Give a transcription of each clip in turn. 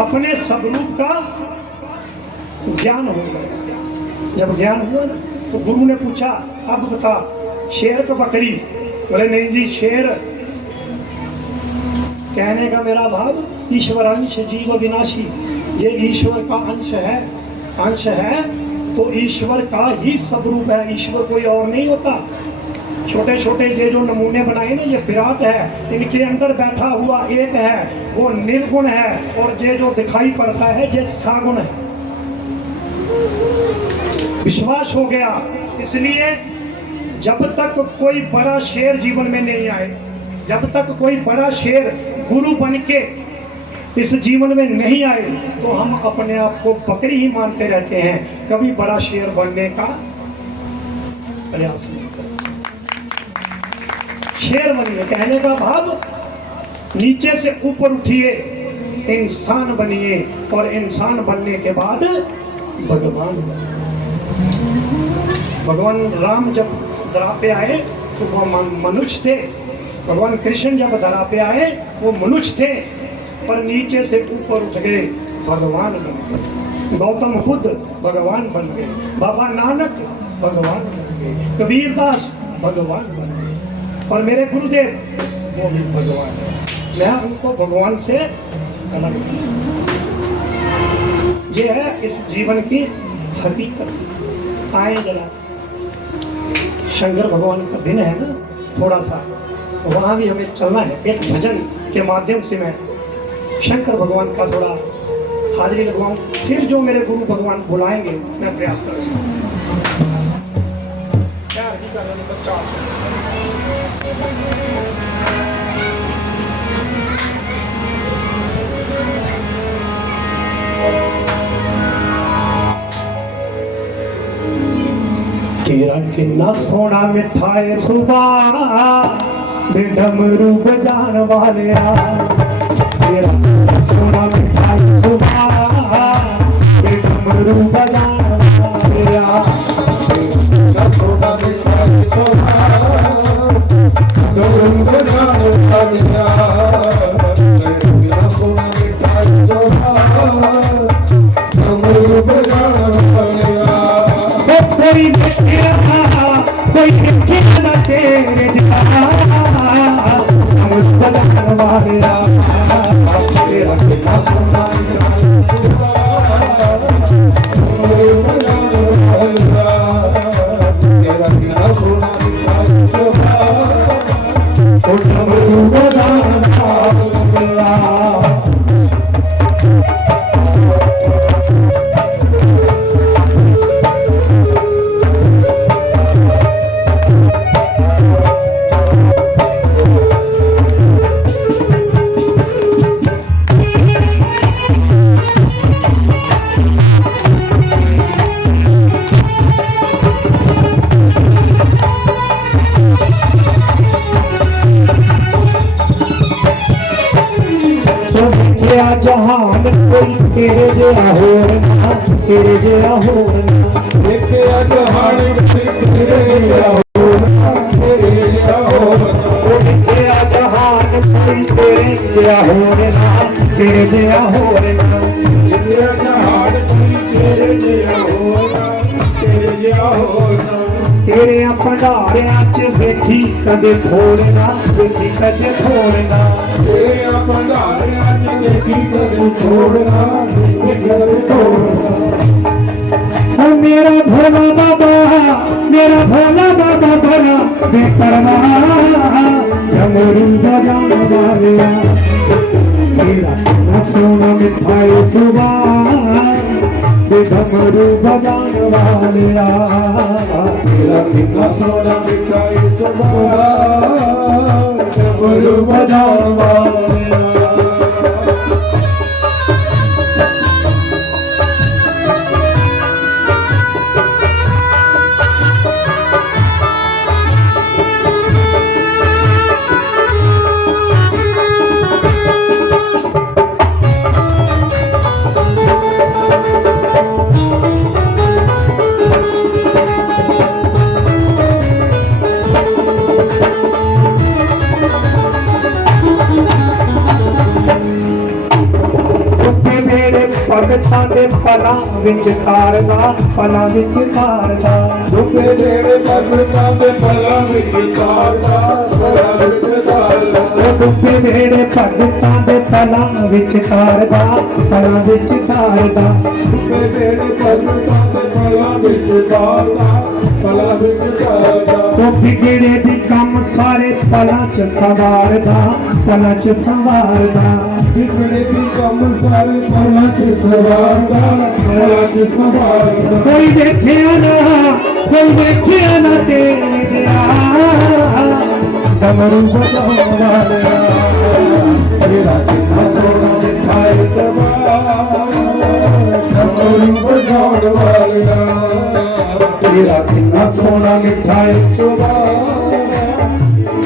अपने स्वरूप का ज्ञान हो गया। जब ज्ञान हुआ ना तो गुरु ने पूछा अब बता शेर तो बकरी? बोले नहीं जी शेर। कहने का मेरा भाव ईश्वरांश जीव विनाशी, ये ईश्वर का अंश है तो ईश्वर का ही स्वरूप है, ईश्वर कोई और नहीं होता। छोटे छोटे ये जो नमूने बनाए ना ये विराट है, इनके अंदर बैठा हुआ एक है वो निर्गुण है, और ये जो दिखाई पड़ता है ये सगुण है। विश्वास हो गया। इसलिए जब तक कोई बड़ा शेर जीवन में नहीं आए, जब तक कोई बड़ा शेर गुरु बन के इस जीवन में नहीं आए तो हम अपने आप को बकरी ही मानते रहते हैं, कभी बड़ा शेर बनने का प्रयास नहीं करते। शेर बनिए, कहने का भाव नीचे से ऊपर उठिए, इंसान बनिए, और इंसान बनने के बाद भगवान बनिए। भगवान राम जब धरा पे आए तो वो मनुष्य थे, भगवान कृष्ण जब धरा पे आए वो मनुष्य थे, पर नीचे से ऊपर उठ गए, भगवान बन गए। गौतम बुद्ध भगवान बन गए, बाबा नानक भगवान बन गए, कबीरदास भगवान बन गए, और मेरे गुरुदेव वो भी भगवान है। मैं उनको भगवान से अलग नहीं। ये है इस जीवन की हकीकत। आए जरा शंकर भगवान का दिन है ना, थोड़ा सा वहाँ भी हमें चलना है। एक भजन के माध्यम से मैं शंकर भगवान का थोड़ा हाजिरी लगवाऊं, फिर जो मेरे गुरु भगवान बुलाएंगे मैं प्रयास करूंगा। तेरा किन्ना सोना मिठाए सुबह डमरू बजान वाले, तेरा सोना मिठाई सुबह डमरू बजान वाले, सोना मिठाई सुबह डमरू बजान वाले, सोना मिठाई सुबह डमरू बजान वाले। कोई कोई कितना तेरे जहाँ हम बजान वाले, तेरा कितना सोना तेरा कितना सोना जहान कोई तेरे जरा होर ना, तेरे जरा होर ना, देखे जहान तेरे जरा होर ना, तेरे जरा होर ना, देखे जहान कोई तेरे जरा होर ना, तेरे जरा होर ना, देखे जहान कोई तेरे जरा होर ना, तेरे जरा होर ना, तेरे भंडारियां च वेखी कदे थोड़ना, वेखी कदे थोड़ना, तेरे भंडारियां च वेखी कदे थोड़ना, वेखी कदे थोड़ना। ओ मेरा भोला बाबा बड़ा बेपरवाह, डमरू बजाने वाला, तेरा सोना मिठाई सुबह डमरू बजाने वाले, तेरा कितना सोना मिठाई सुबह डमरू बजाने वाले। भगतां दे पलां विच तारदा, पलां विच तारदा। दुखे वेले भगतां दे पलां विच तारदा, पलां विच तारदा। दुखे वेले भगतां दे पलां विच तारदा, पलां विच तारदा। दुखे वेले भगतां दे पलां विच तारदा, पलां विच तारदा। ओ बिगड़े दी कम सारे पलां च संवारदा, पलां च संवारदा। बिगड़े दी कम सारे पलां च संवारदा, पलां च संवारदा। कोई देखिया ना तेरा डमरू बजाउण वाला, तेरा कितना सोना मिठाई सवार, डमरू बजाउण वाला। तेरा कितना सोना मिठाई सवार,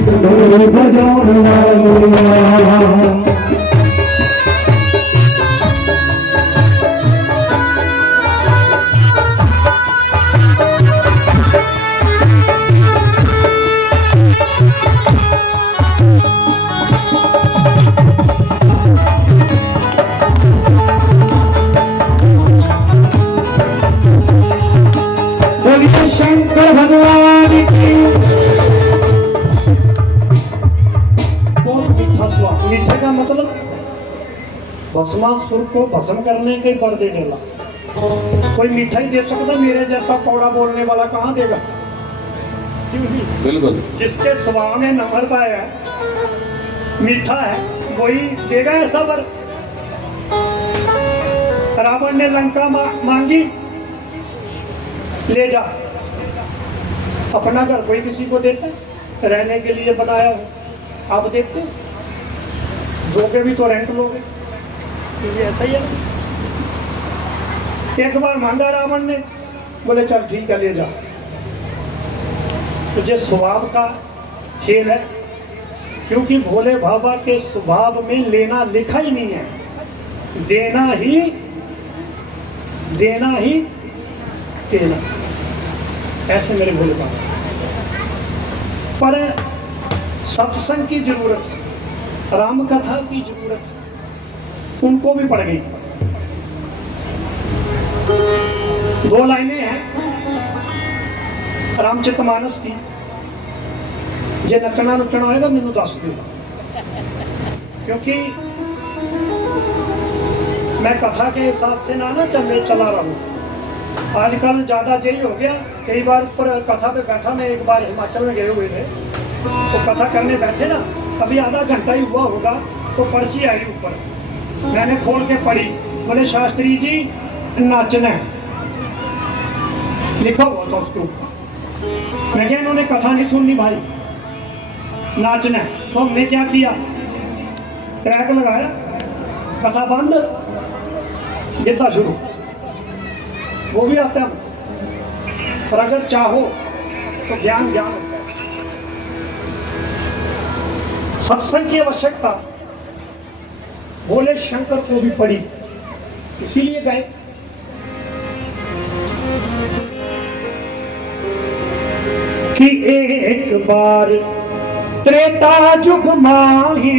डमरू बजाउण वाला। शंकर भगवान की मीठा स्वाद। मीठे का मतलब भस्मासुर को भस्म करने के पर दे देना। कोई मीठा ही दे सकता, मेरे जैसा कौड़ा बोलने वाला कहाँ देगा? बिल्कुल। जिसके स्वभाव में नम्रता है, मीठा है, वही देगा ऐसा वर। रावण ने लंका मांगी, ले जा। अपना घर कोई किसी को देता है, रहने के लिए बनाया हो, आप देखते दोगे भी तो रेंट लोगे, क्योंकि ऐसा ही है। एक बार मांगा रावण ने, बोले चल ठीक है ले जा। तुझे स्वभाव का खेल है, क्योंकि भोले बाबा के स्वभाव में लेना लिखा ही नहीं है, देना ही देना। ऐसे मेरे भोले बाबा। पर सत्संग की जरूरत, राम कथा की जरूरत उनको भी पड़ गई। 2 लाइनें हैं रामचरितमानस की। जे नचना नुचना होएगा मैनू दस दो, क्योंकि मैं कथा के हिसाब से ना चला रहा हूँ। आजकल ज़्यादा यही हो गया। कई बार ऊपर कथा पे बैठा, मैं एक बार हिमाचल में गए हुए थे, तो कथा करने बैठे ना, अभी आधा घंटा ही हुआ होगा, तो पर्ची आई ऊपर, मैंने खोल के पढ़ी। बोले शास्त्री जी नाचना है, लिखा हुआ था उसके ऊपर। मैं क्या इन्होंने कथा नहीं सुननी भाई, नाचना है। तो हमने क्या किया, ट्रैक लगाया, कथा बंद, गिद्धा शुरू। वो भी आता है, पर अगर चाहो तो ज्ञान होता है। सत्संग की आवश्यकता भोले शंकर को भी पड़ी, इसीलिए गए। कि एक बार त्रेता युग माही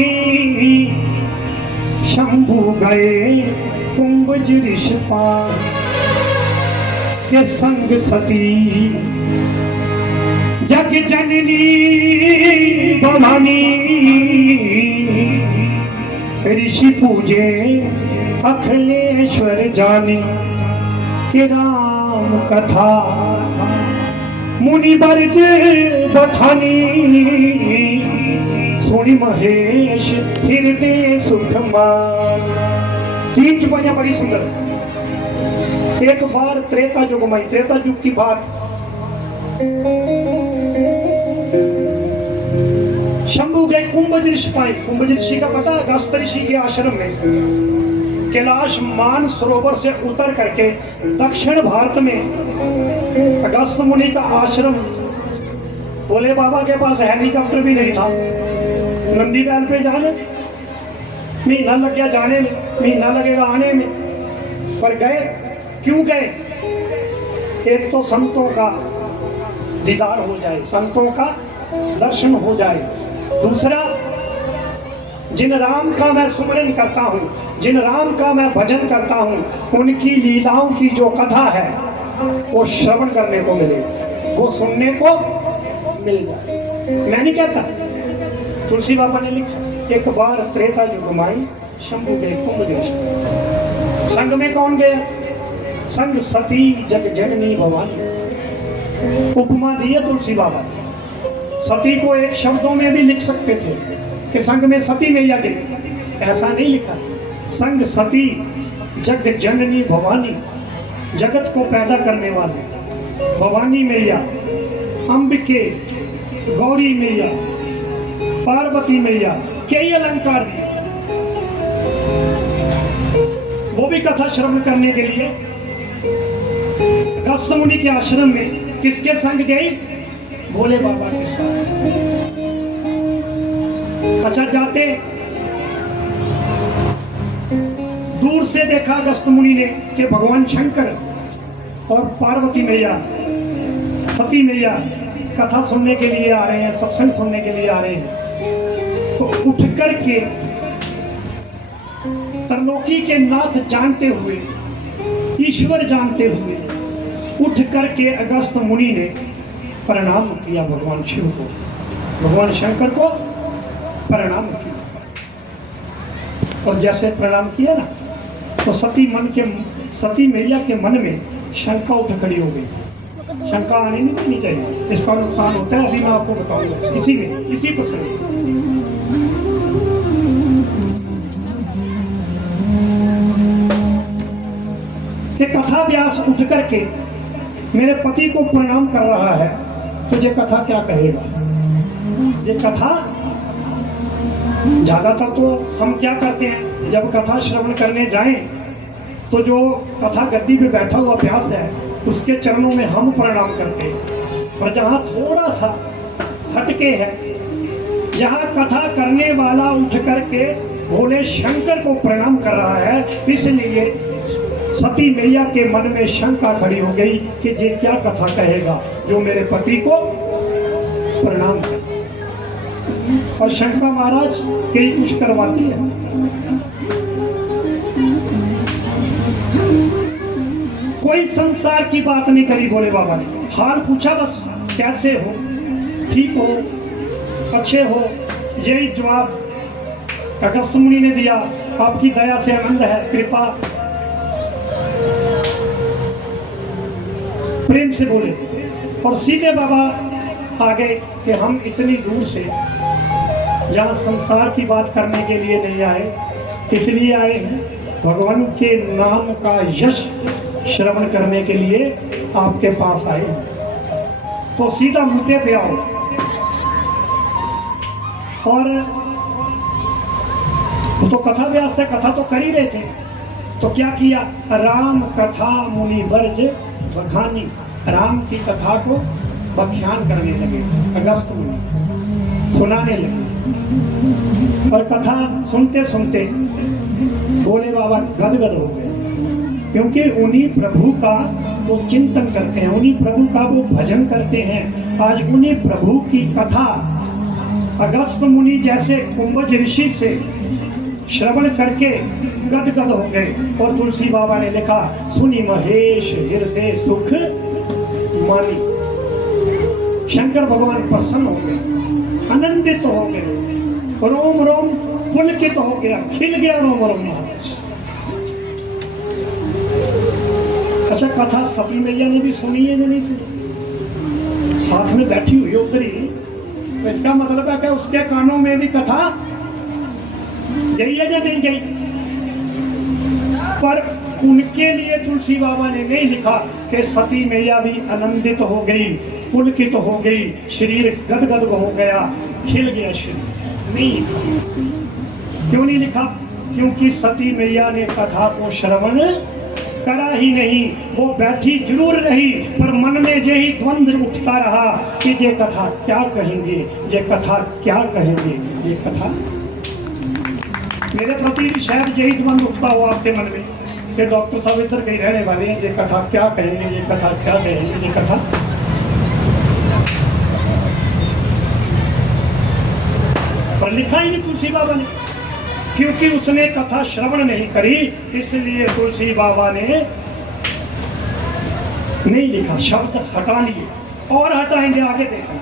शंभु गए कुंभज ऋषपाल के संग सती जग जननी भवानी ऋषि पूजे अखिलेश्वर जानी कि राम कथा मुनि बरज बखानी सुनि महेश हृदय सुख मान। 3 चुपाइयां बड़ी सुंदर। एक बार त्रेता युग में, त्रेता युग की बात, शंभु गए कुंभज ऋषि पाए। कुंभज ऋषि का पता, अगस्त ऋषि के आश्रम में कैलाश मान सरोवर से उतर करके दक्षिण भारत में अगस्त मुनि का आश्रम। भोले बाबा के पास हेलीकॉप्टर भी नहीं था, नंदी बैल पे जाने महीना लग गया, जाने में महीना लगेगा आने में, पर गए। क्यों गए? एक तो संतों का दीदार हो जाए, संतों का दर्शन हो जाए। दूसरा, जिन राम का मैं सुमरन करता हूँ, जिन राम का मैं भजन करता हूँ उनकी लीलाओं की जो कथा है वो श्रवण करने को मिले, वो सुनने को मिल जाए। मैं नहीं कहता, तुलसी बाबा ने लिखा, एक बार त्रेता युग माई शंभु गए कुंभ देश। संग में कौन गया? संग सती जग जननी भवानी। उपमा दी है तुलसी बाबा ने। सती को एक शब्दों में भी लिख सकते थे कि संग में सती मैया गई, ऐसा नहीं लिखा। संग सती जग जननी भवानी, जगत को पैदा करने वाले भवानी मैया, अंबिके, गौरी मैया, पार्वती मैया, कई अलंकार दिए। वो भी कथा श्रवण करने के लिए अगस्त्य मुनि के आश्रम में किसके संग गई? भोले बाबा के साथ। अच्छा, जाते दूर से देखा अगस्त्य मुनि ने कि भगवान शंकर और पार्वती मैया, सती मैया कथा सुनने के लिए आ रहे हैं, सत्संग सुनने के लिए आ रहे हैं। तो उठ कर के त्रिलोकी के नाथ जानते हुए, ईश्वर जानते हुए उठ करके अगस्त्य मुनि ने प्रणाम किया भगवान शिव को, भगवान शंकर को प्रणाम किया। और जैसे प्रणाम किया ना, तो सती मैया के मन में शंका उठ खड़ी हो गई। शंका आनी नहीं चाहिए, इसका नुकसान होता है, अभी मैं आपको बताऊंगा इसी प्रसंग। कि कथा व्यास उठ करके मेरे पति को प्रणाम कर रहा है, तो ये कथा क्या कहेगा? ये कथा ज्यादातर तो हम क्या करते हैं, जब कथा श्रवण करने जाएं तो जो कथा गद्दी पे बैठा हुआ व्यास है उसके चरणों में हम प्रणाम करते हैं। और जहाँ थोड़ा सा हटके है, जहाँ कथा करने वाला उठ करके भोले शंकर को प्रणाम कर रहा है, इसलिए सती मैया के मन में शंका खड़ी हो गई कि ये क्या कथा कहेगा जो मेरे पति को प्रणाम कर। और शंका महाराज कई कुछ करवाती है। कोई संसार की बात नहीं करी भोले बाबा ने, हाल पूछा बस, कैसे हो, ठीक हो, अच्छे हो, यही जवाब अगस्त्य मुनि ने दिया। आपकी दया से आनंद है, कृपा, प्रेम से बोले। और सीधे बाबा आ गए कि हम इतनी दूर से जहाँ संसार की बात करने के लिए नहीं आए, इसलिए आए हैं भगवान के नाम का यश श्रवण करने के लिए आपके पास आए हैं। तो सीधा मुद्दे पे आओ। और वो तो कथा व्यास थे, कथा तो कर ही रहे थे, तो क्या किया? राम कथा मुनि वर्ज बखानी, राम की कथा को व्याख्यान करने लगे अगस्त्य मुनि, सुनाने लगे। और कथा सुनते सुनते भोले बाबा गदगद हो गए, क्योंकि उन्हीं प्रभु का वो चिंतन करते हैं, उन्हीं प्रभु का वो भजन करते हैं। आज उन्हीं प्रभु की कथा अगस्त्य मुनि जैसे कुंभज ऋषि से श्रवण करके गदगद हो गए। और तुलसी बाबा ने लिखा, सुनी महेश हृदय सुख मानी। शंकर भगवान प्रसन्न हो गए, आनंदित हो गए, रोम रोम पुलकित हो गया, खिल गया रोम रोम महाराज। अच्छा, कथा सती मैया ने भी सुनी है या नहीं सुनी? साथ में बैठी हुई उतरी, तो इसका मतलब है कि उसके कानों में भी कथा गई है या नहीं गई? पर उनके लिए तुलसी बाबा ने नहीं लिखा कि सती मैया भी आनंदित हो गई, पुलकित हो गई, शरीर गदगद हो गया, खिल गया शरीर, नहीं। क्यों नहीं लिखा? क्योंकि सती मैया ने कथा को श्रवण करा ही नहीं। वो बैठी जरूर रही, पर मन में यही द्वंद्व उठता रहा कि ये कथा क्या कहेंगे, ये कथा क्या कहेंगे, ये कथा। मेरे प्रति भी शायद यही द्वंद्व उठता हो आपके मन में कि डॉक्टर साहब इधर कहीं रहने वाले हैं, ये कथा क्या कहेंगे, ये कथा क्या कहेंगे, ये कथा। पर लिखा ही नहीं तुलसी बाबा ने। क्योंकि उसने कथा श्रवण नहीं करी, इसलिए तुलसी बाबा ने नहीं लिखा, शब्द हटा लिए और हटाएंगे, आगे देखना।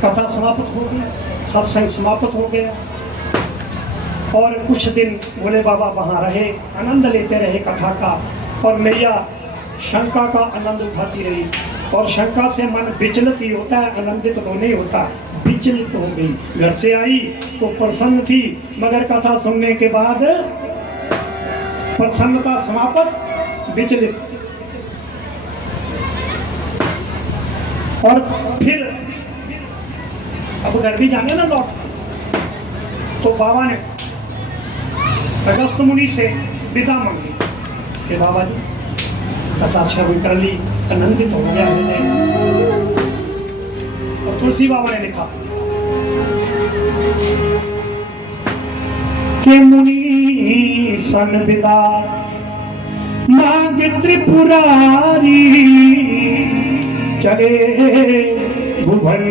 कथा समाप्त हो गई, सत्संग समाप्त हो गया और कुछ दिन भोले बाबा वहां रहे, आनंद लेते रहे कथा का, और मैया शंका का आनंद उठाती रही। और शंका से मन विचलित ही होता है, आनंदित तो नहीं होता, विचलित हो गई। घर से आई तो प्रसन्न थी, मगर कथा सुनने के बाद प्रसन्नता समाप्त, विचलित। और फिर अब घर भी जाने ना लौट, तो बाबा ने अगस्त मुनि से विदा मांगी कि बाबा जी कथा श्रवण कर ली, आनंदित हो गया हृदय। और तुलसी बाबा ने लिखा कि मुनि सन विदा मांग त्रिपुरारी, चले भुवन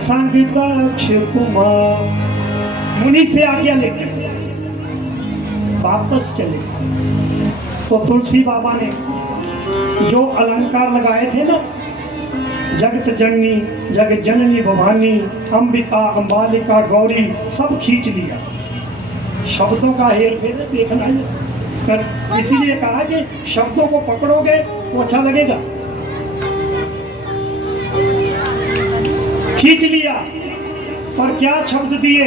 संग दक्ष कुमार। मुनि से आज्ञा लेके वापस चले। तो तुलसी बाबा ने जो अलंकार लगाए थे ना, जगत जननी जग जननी भवानी अंबिका अंबालिका गौरी, सब खींच लिया। शब्दों का हेर फेर देखना है, इसीलिए कहा कि शब्दों को पकड़ोगे तो अच्छा लगेगा। खींच लिया और क्या शब्द दिए,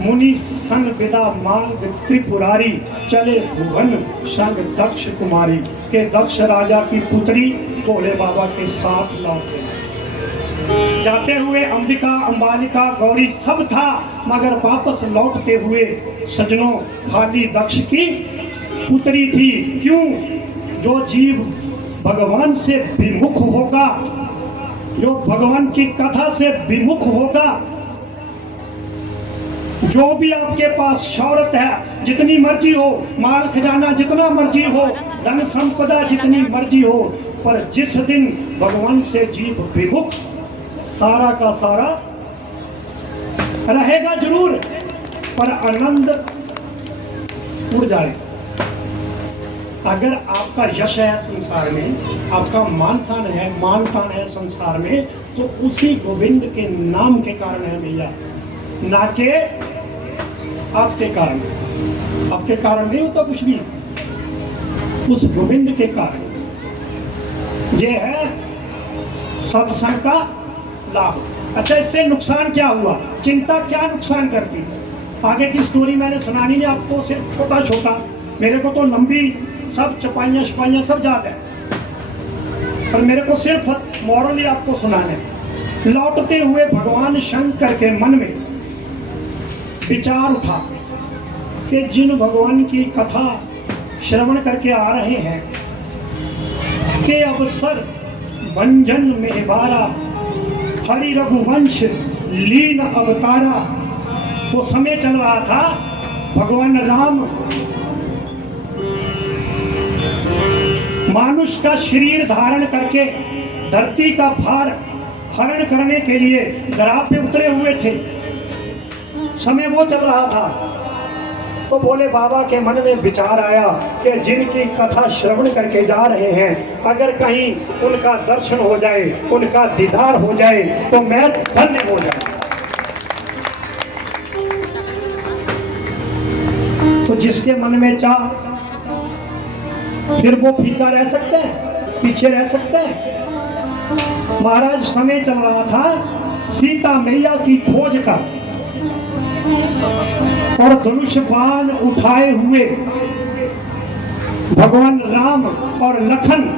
मुनि सन विदा मांग त्रिपुरारी, चले भुवन संग दक्ष कुमारी। के दक्ष राजा की पुत्री भोले बाबा के साथ लौटे। जाते हुए अंबिका अंबालिका गौरी सब था, मगर वापस लौटते हुए सजनों खाली दक्ष की पुत्री थी। क्यों? जो जीव भगवान से विमुख होगा, जो भगवान की कथा से विमुख होगा, जो भी आपके पास शौहरत है, जितनी मर्जी हो, माल खजाना जितना मर्जी हो, धन संपदा जितनी मर्जी हो, पर जिस दिन भगवान से जीव विमुख, सारा का सारा रहेगा जरूर, पर आनंद उड़ जाएगा। अगर आपका यश है संसार में, आपका मान शान है, मान तान है संसार में, तो उसी गोविंद के नाम के कारण है भैया, ना के आपके कारण। आपके कारण नहीं होता कुछ भी, उस गोविंद के कारण। ये है सत्संग का लाभ। अच्छा, इससे नुकसान क्या हुआ? चिंता क्या नुकसान करती है? आगे की स्टोरी मैंने सुनानी है आपको, सिर्फ छोटा छोटा, मेरे को तो लंबी सब चपाइयाँ छपाइयाँ सब याद है, पर मेरे को सिर्फ मॉरली आपको सुनाने। लौटते हुए भगवान शंकर के मन में विचार उठा कि जिन भगवान की कथा श्रवण करके आ रहे हैं के अवसर भंजन में बारा, हरि रघुवंश लीन अवतारा। वो समय चल रहा था, भगवान राम मानुष का शरीर धारण करके धरती का भार हरण करने के लिए दरार पे उतरे हुए थे। समय वो चल रहा था, तो बोले बाबा के मन में विचार आया कि जिनकी कथा श्रवण करके जा रहे हैं, अगर कहीं उनका दर्शन हो जाए, उनका दीदार हो जाए, तो मैं धन्य हो जाए। तो जिसके मन में चाह, फिर वो फीका रह सकता है, पीछे रह सकता है। महाराज समय चल रहा था सीता मैया की खोज का, और धनुष बाण उठाए हुए भगवान राम और लखन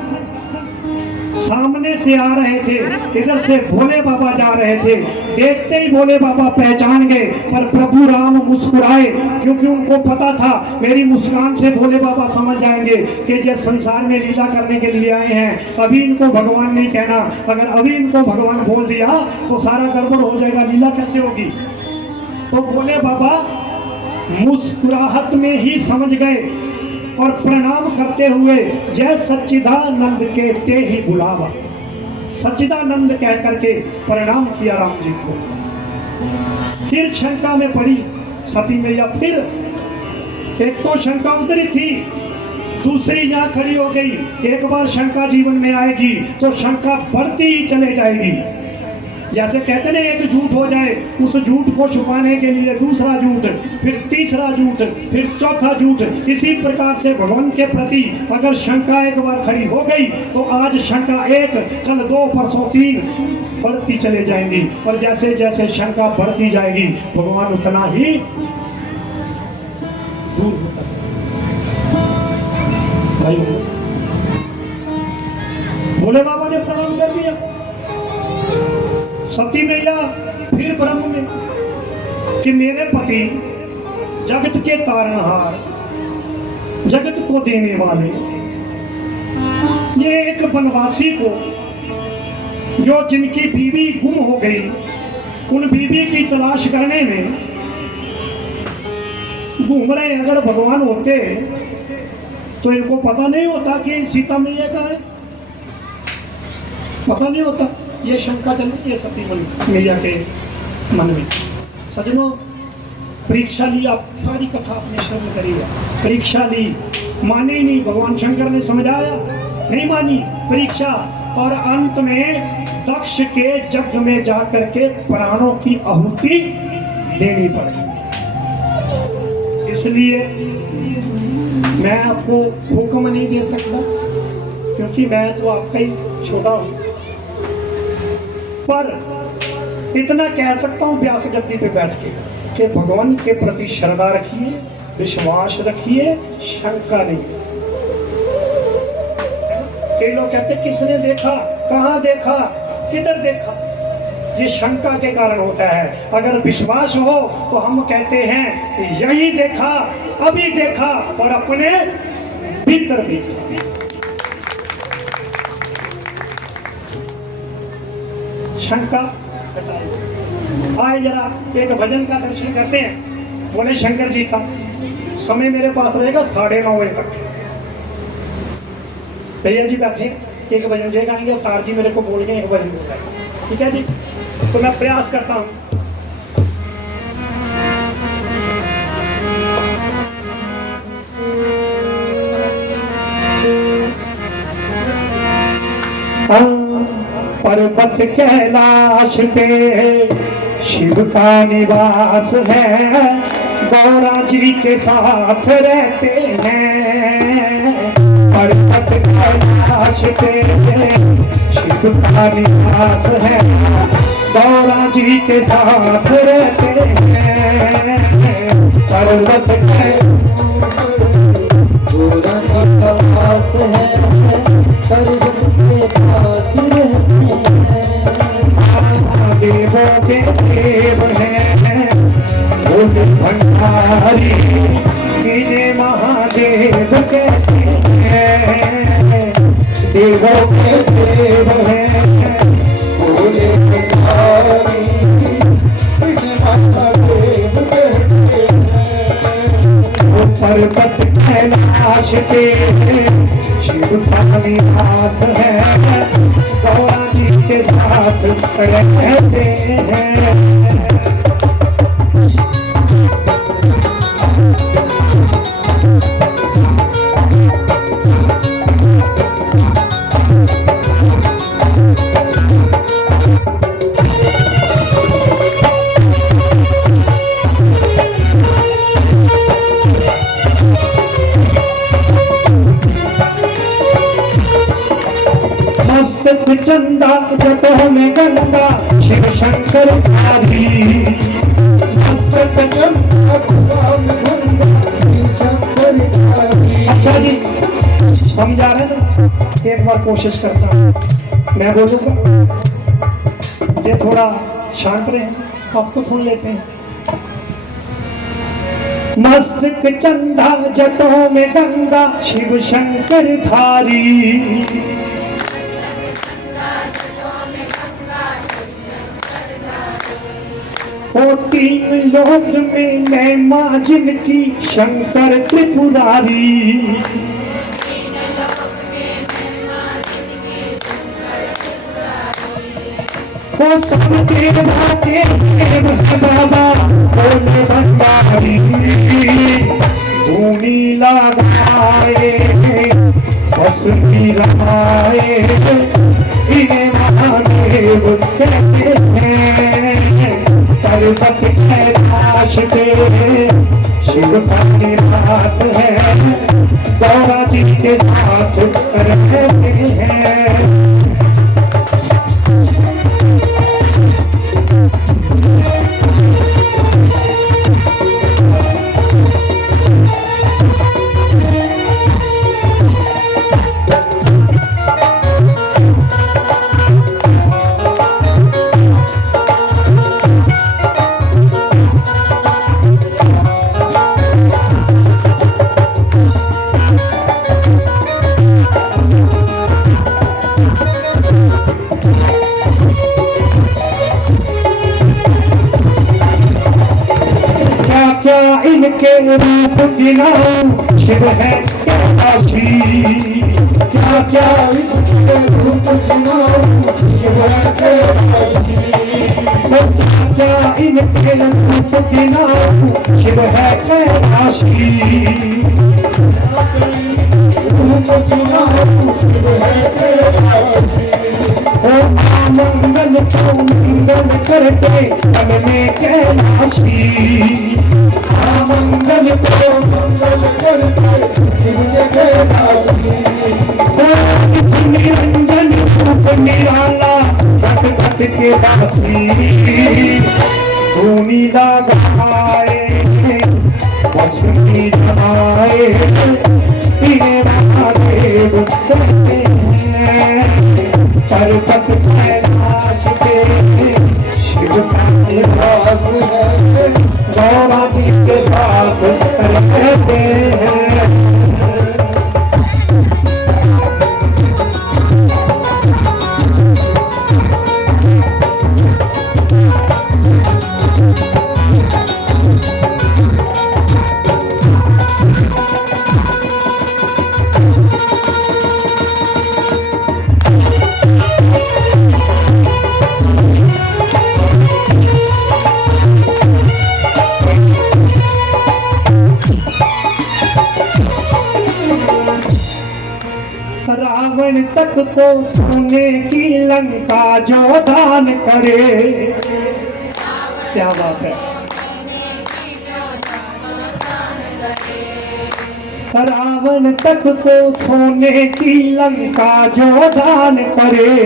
सामने से आ रहे थे, इधर से भोले बाबा जा रहे थे। देखते ही भोले बाबा पहचान गए, पर प्रभु राम मुस्कुराए, क्योंकि उनको पता था मेरी मुस्कान से भोले बाबा समझ जाएंगे कि जिस संसार में लीला करने के लिए आए हैं, अभी इनको भगवान नहीं कहना। अगर अभी इनको भगवान बोल दिया तो सारा गड़बड़ हो जाएगा, लीला कैसे होगी। तो भोले बाबा मुस्कुराहट में ही समझ गए और प्रणाम करते हुए जय सच्चिदानंद के ते ही बुलावा, सच्चिदानंद कह करके प्रणाम किया राम जी को। फिर शंका में पड़ी सती मैया। फिर एक तो शंका उतरी थी, दूसरी यहाँ खड़ी हो गई। एक बार शंका जीवन में आएगी तो शंका बढ़ती ही चले जाएगी। जैसे कहते ना, एक झूठ हो जाए, उस झूठ को छुपाने के लिए दूसरा झूठ, फिर तीसरा झूठ, फिर चौथा झूठ। इसी प्रकार से भगवान के प्रति अगर शंका एक बार खड़ी हो गई तो आज शंका एक, कल दो, परसों तीन बढ़ती चले जाएंगी। और जैसे जैसे शंका बढ़ती जाएगी भगवान उतना ही दूर होता है। भोले बाबा ने प्रणाम कर दिया। सती मैया फिर ब्रह्म में कि मेरे पति जगत के तारणहार, जगत को देने वाले, ये एक वनवासी को जो जिनकी बीवी गुम हो गई, उन बीवी की तलाश करने में घूम रहे, अगर भगवान होते तो इनको पता नहीं होता कि सीता मैया का है, पता नहीं होता। ये शंका चलती है सती मैया के मन में। सजनों, परीक्षा ली, आप सारी कथा अपने श्रवण करिए। परीक्षा ली, माने ही नहीं, भगवान शंकर ने समझाया, नहीं मानी परीक्षा, और अंत में दक्ष के यज्ञ में जाकर के प्राणों की आहुति देनी पड़ी। इसलिए मैं आपको हुक्म नहीं दे सकता क्योंकि मैं तो आपका ही छोटा हूं, पर इतना कह सकता हूं व्यास गद्दी पे बैठ के कि भगवान के प्रति श्रद्धा रखिए, विश्वास रखिए, शंका नहीं। कई लोग कहते किसने देखा, कहां देखा, किधर देखा, ये शंका के कारण होता है। अगर विश्वास हो तो हम कहते हैं यही देखा, अभी देखा, और अपने भीतर देखा। शंका आए, जरा एक भजन का दर्शन करते हैं। बोले शंकर जी का समय मेरे पास रहेगा 9:30 बजे तक। भैया जी बैठे, एक भजन जे गाएंगे, अवतार जी मेरे को बोल गए एक भजन बोल जाएगा, ठीक है जी। तो मैं प्रयास करता हूं। पर्वत कैलाश पे शिव का निवास है, गौरा जी के साथ रहते हैं। पर्वत कैलाश पे शिव का निवास है, गौरा जी के साथ रहते हैं। पर्वत गौरा जी का वास है, पर्वत के पास रहते हैं। देवों के देव हैं भोले भंडारी, इन्हें महादेव कहते हैं। देवों के देव हैं भोले भंडारी, इन्हें महादेव कहते हैं। पर्वत कैलाश पे शिव का निवास है, गौरा जी के साथ रहते हैं। मस्तक चंदा जटों में गंगा, शिव शंकर धारी। मस्तक चंदा जटों में गंगा, शिव शंकर धारी। अच्छा जी, समझा रहे ना? एक बार कोशिश करता हूँ, मैं बोलूँगा, ये थोड़ा शांत रहे, आपको सुन लेते हैं। मस्तक चंदा जटों में गंगा, शिव शंकर धारी। ओ तीन लोक में मैं माँ जिनकी, शंकर त्रिपुरारी। वो सबके भाते बाबा बोले भंडारी धूनी लगाए बस रमाए इन्हें महादेव कहते हैं। पर्वत कैलाश पे शिव का निवास है गौरा जी के साथ रहते हैं। इनके रूप गिनाऊं शिव है कैलाशी क्या क्या इनके रूप गिनाऊं शिव है कैलाशी क्या इनके रूप गिनाऊं शिव है कैलाशी रूप गिनाऊं शिव है कैलाशी मंगल को मंगल करते मन में कैलाशी मंगल को मंगल करते शिव के कैलाशी निरंजन रूप निराला घट घट के दासी धूनी लगाए बसनी जमाए इन्हें महादेव कहते हैं। पर्वत कैलाश पे शिव का निवास है गौरा जी के साथ रहते हैं। रावण तक को सोने की लंका जो दान करे क्या बात है। रावण तक को सोने की लंका जो दान करे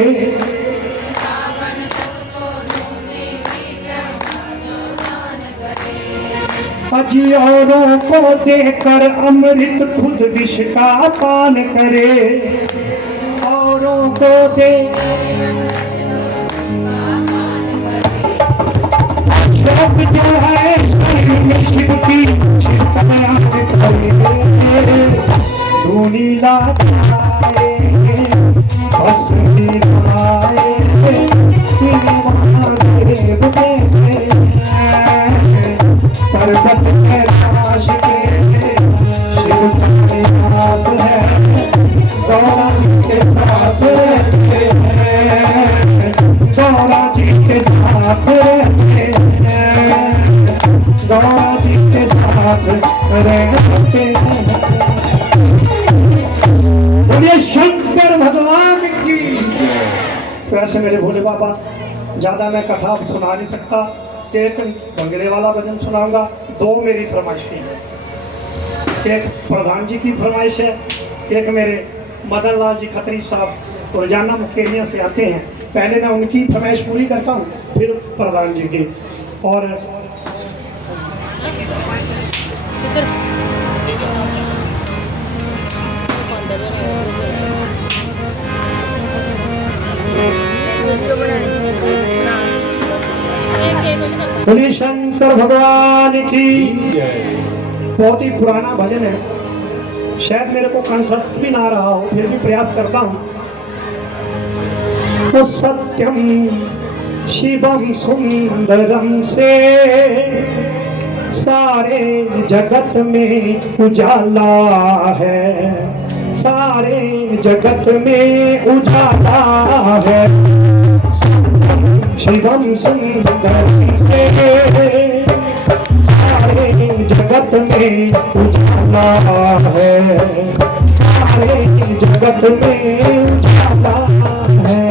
औरों को देकर अमृत खुद विष का पान करे औरों को दे सब जो है शिव की धूनी लगाए भस्मी लगाए पर्वत कैलाश पे शिव का निवास है गौरा जी के साथ रहते हैं। गौरा जी के साथ रहते हैं गौरा जी के साथ रहते हैं। बोलिए शंकर भगवान की। वैसे मेरे भोले बाबा ज्यादा मैं कथा सुना नहीं सकता, एक भंगड़े वाला भजन सुनाऊंगा, दो मेरी फरमाइश है। एक प्रधान जी की फरमाइश है, एक मेरे मदन लाल जी खत्री साहब रोजाना मुकेरिया से आते हैं। पहले मैं उनकी फरमाइश पूरी करता हूँ फिर प्रधान जी की। और बोलिए शंकर भगवान की। बहुत ही पुराना भजन है, शायद मेरे को कंठस्थ भी ना रहा हो, फिर भी प्रयास करता हूँ। तो सत्यम शिवम सुंदरम से सारे जगत में उजाला है, सारे जगत में उजाला है। शिवम सुंदर से सारे जगत में उजाला है, सारे जगत में उजाला है।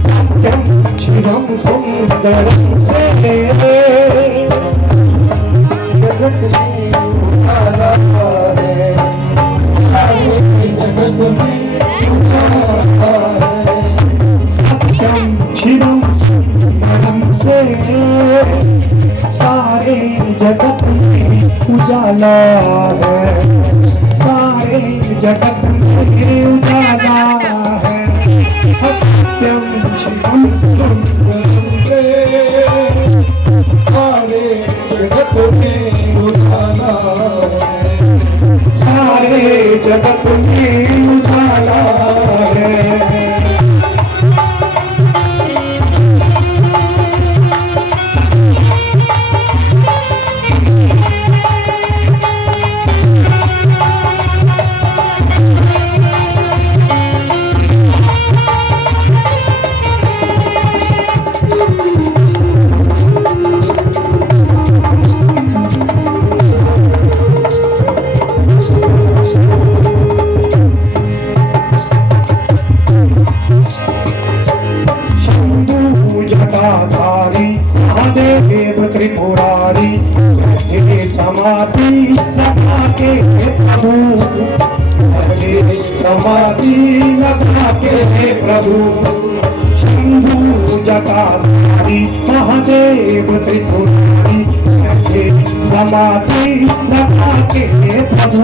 सत्यम शिवम सुंदर से जगत में उजाला है, सारे जगत में उजाला है। सत्यम शिवम सुंदरम से सारे जगत में उजाला है, सारे जगत में उजाला है। सत्यम शिवम सुंदरम से सारे जगत में उजाला है, सारे जगत में उजाला है। जटाधारी महादेव त्रिपुरारी हे समाधि लगा के प्रभु, हे समाधि लगा के प्रभु। शंभु जटाधारी महादेव त्रिपुरारी हे समाधि लगा के प्रभु,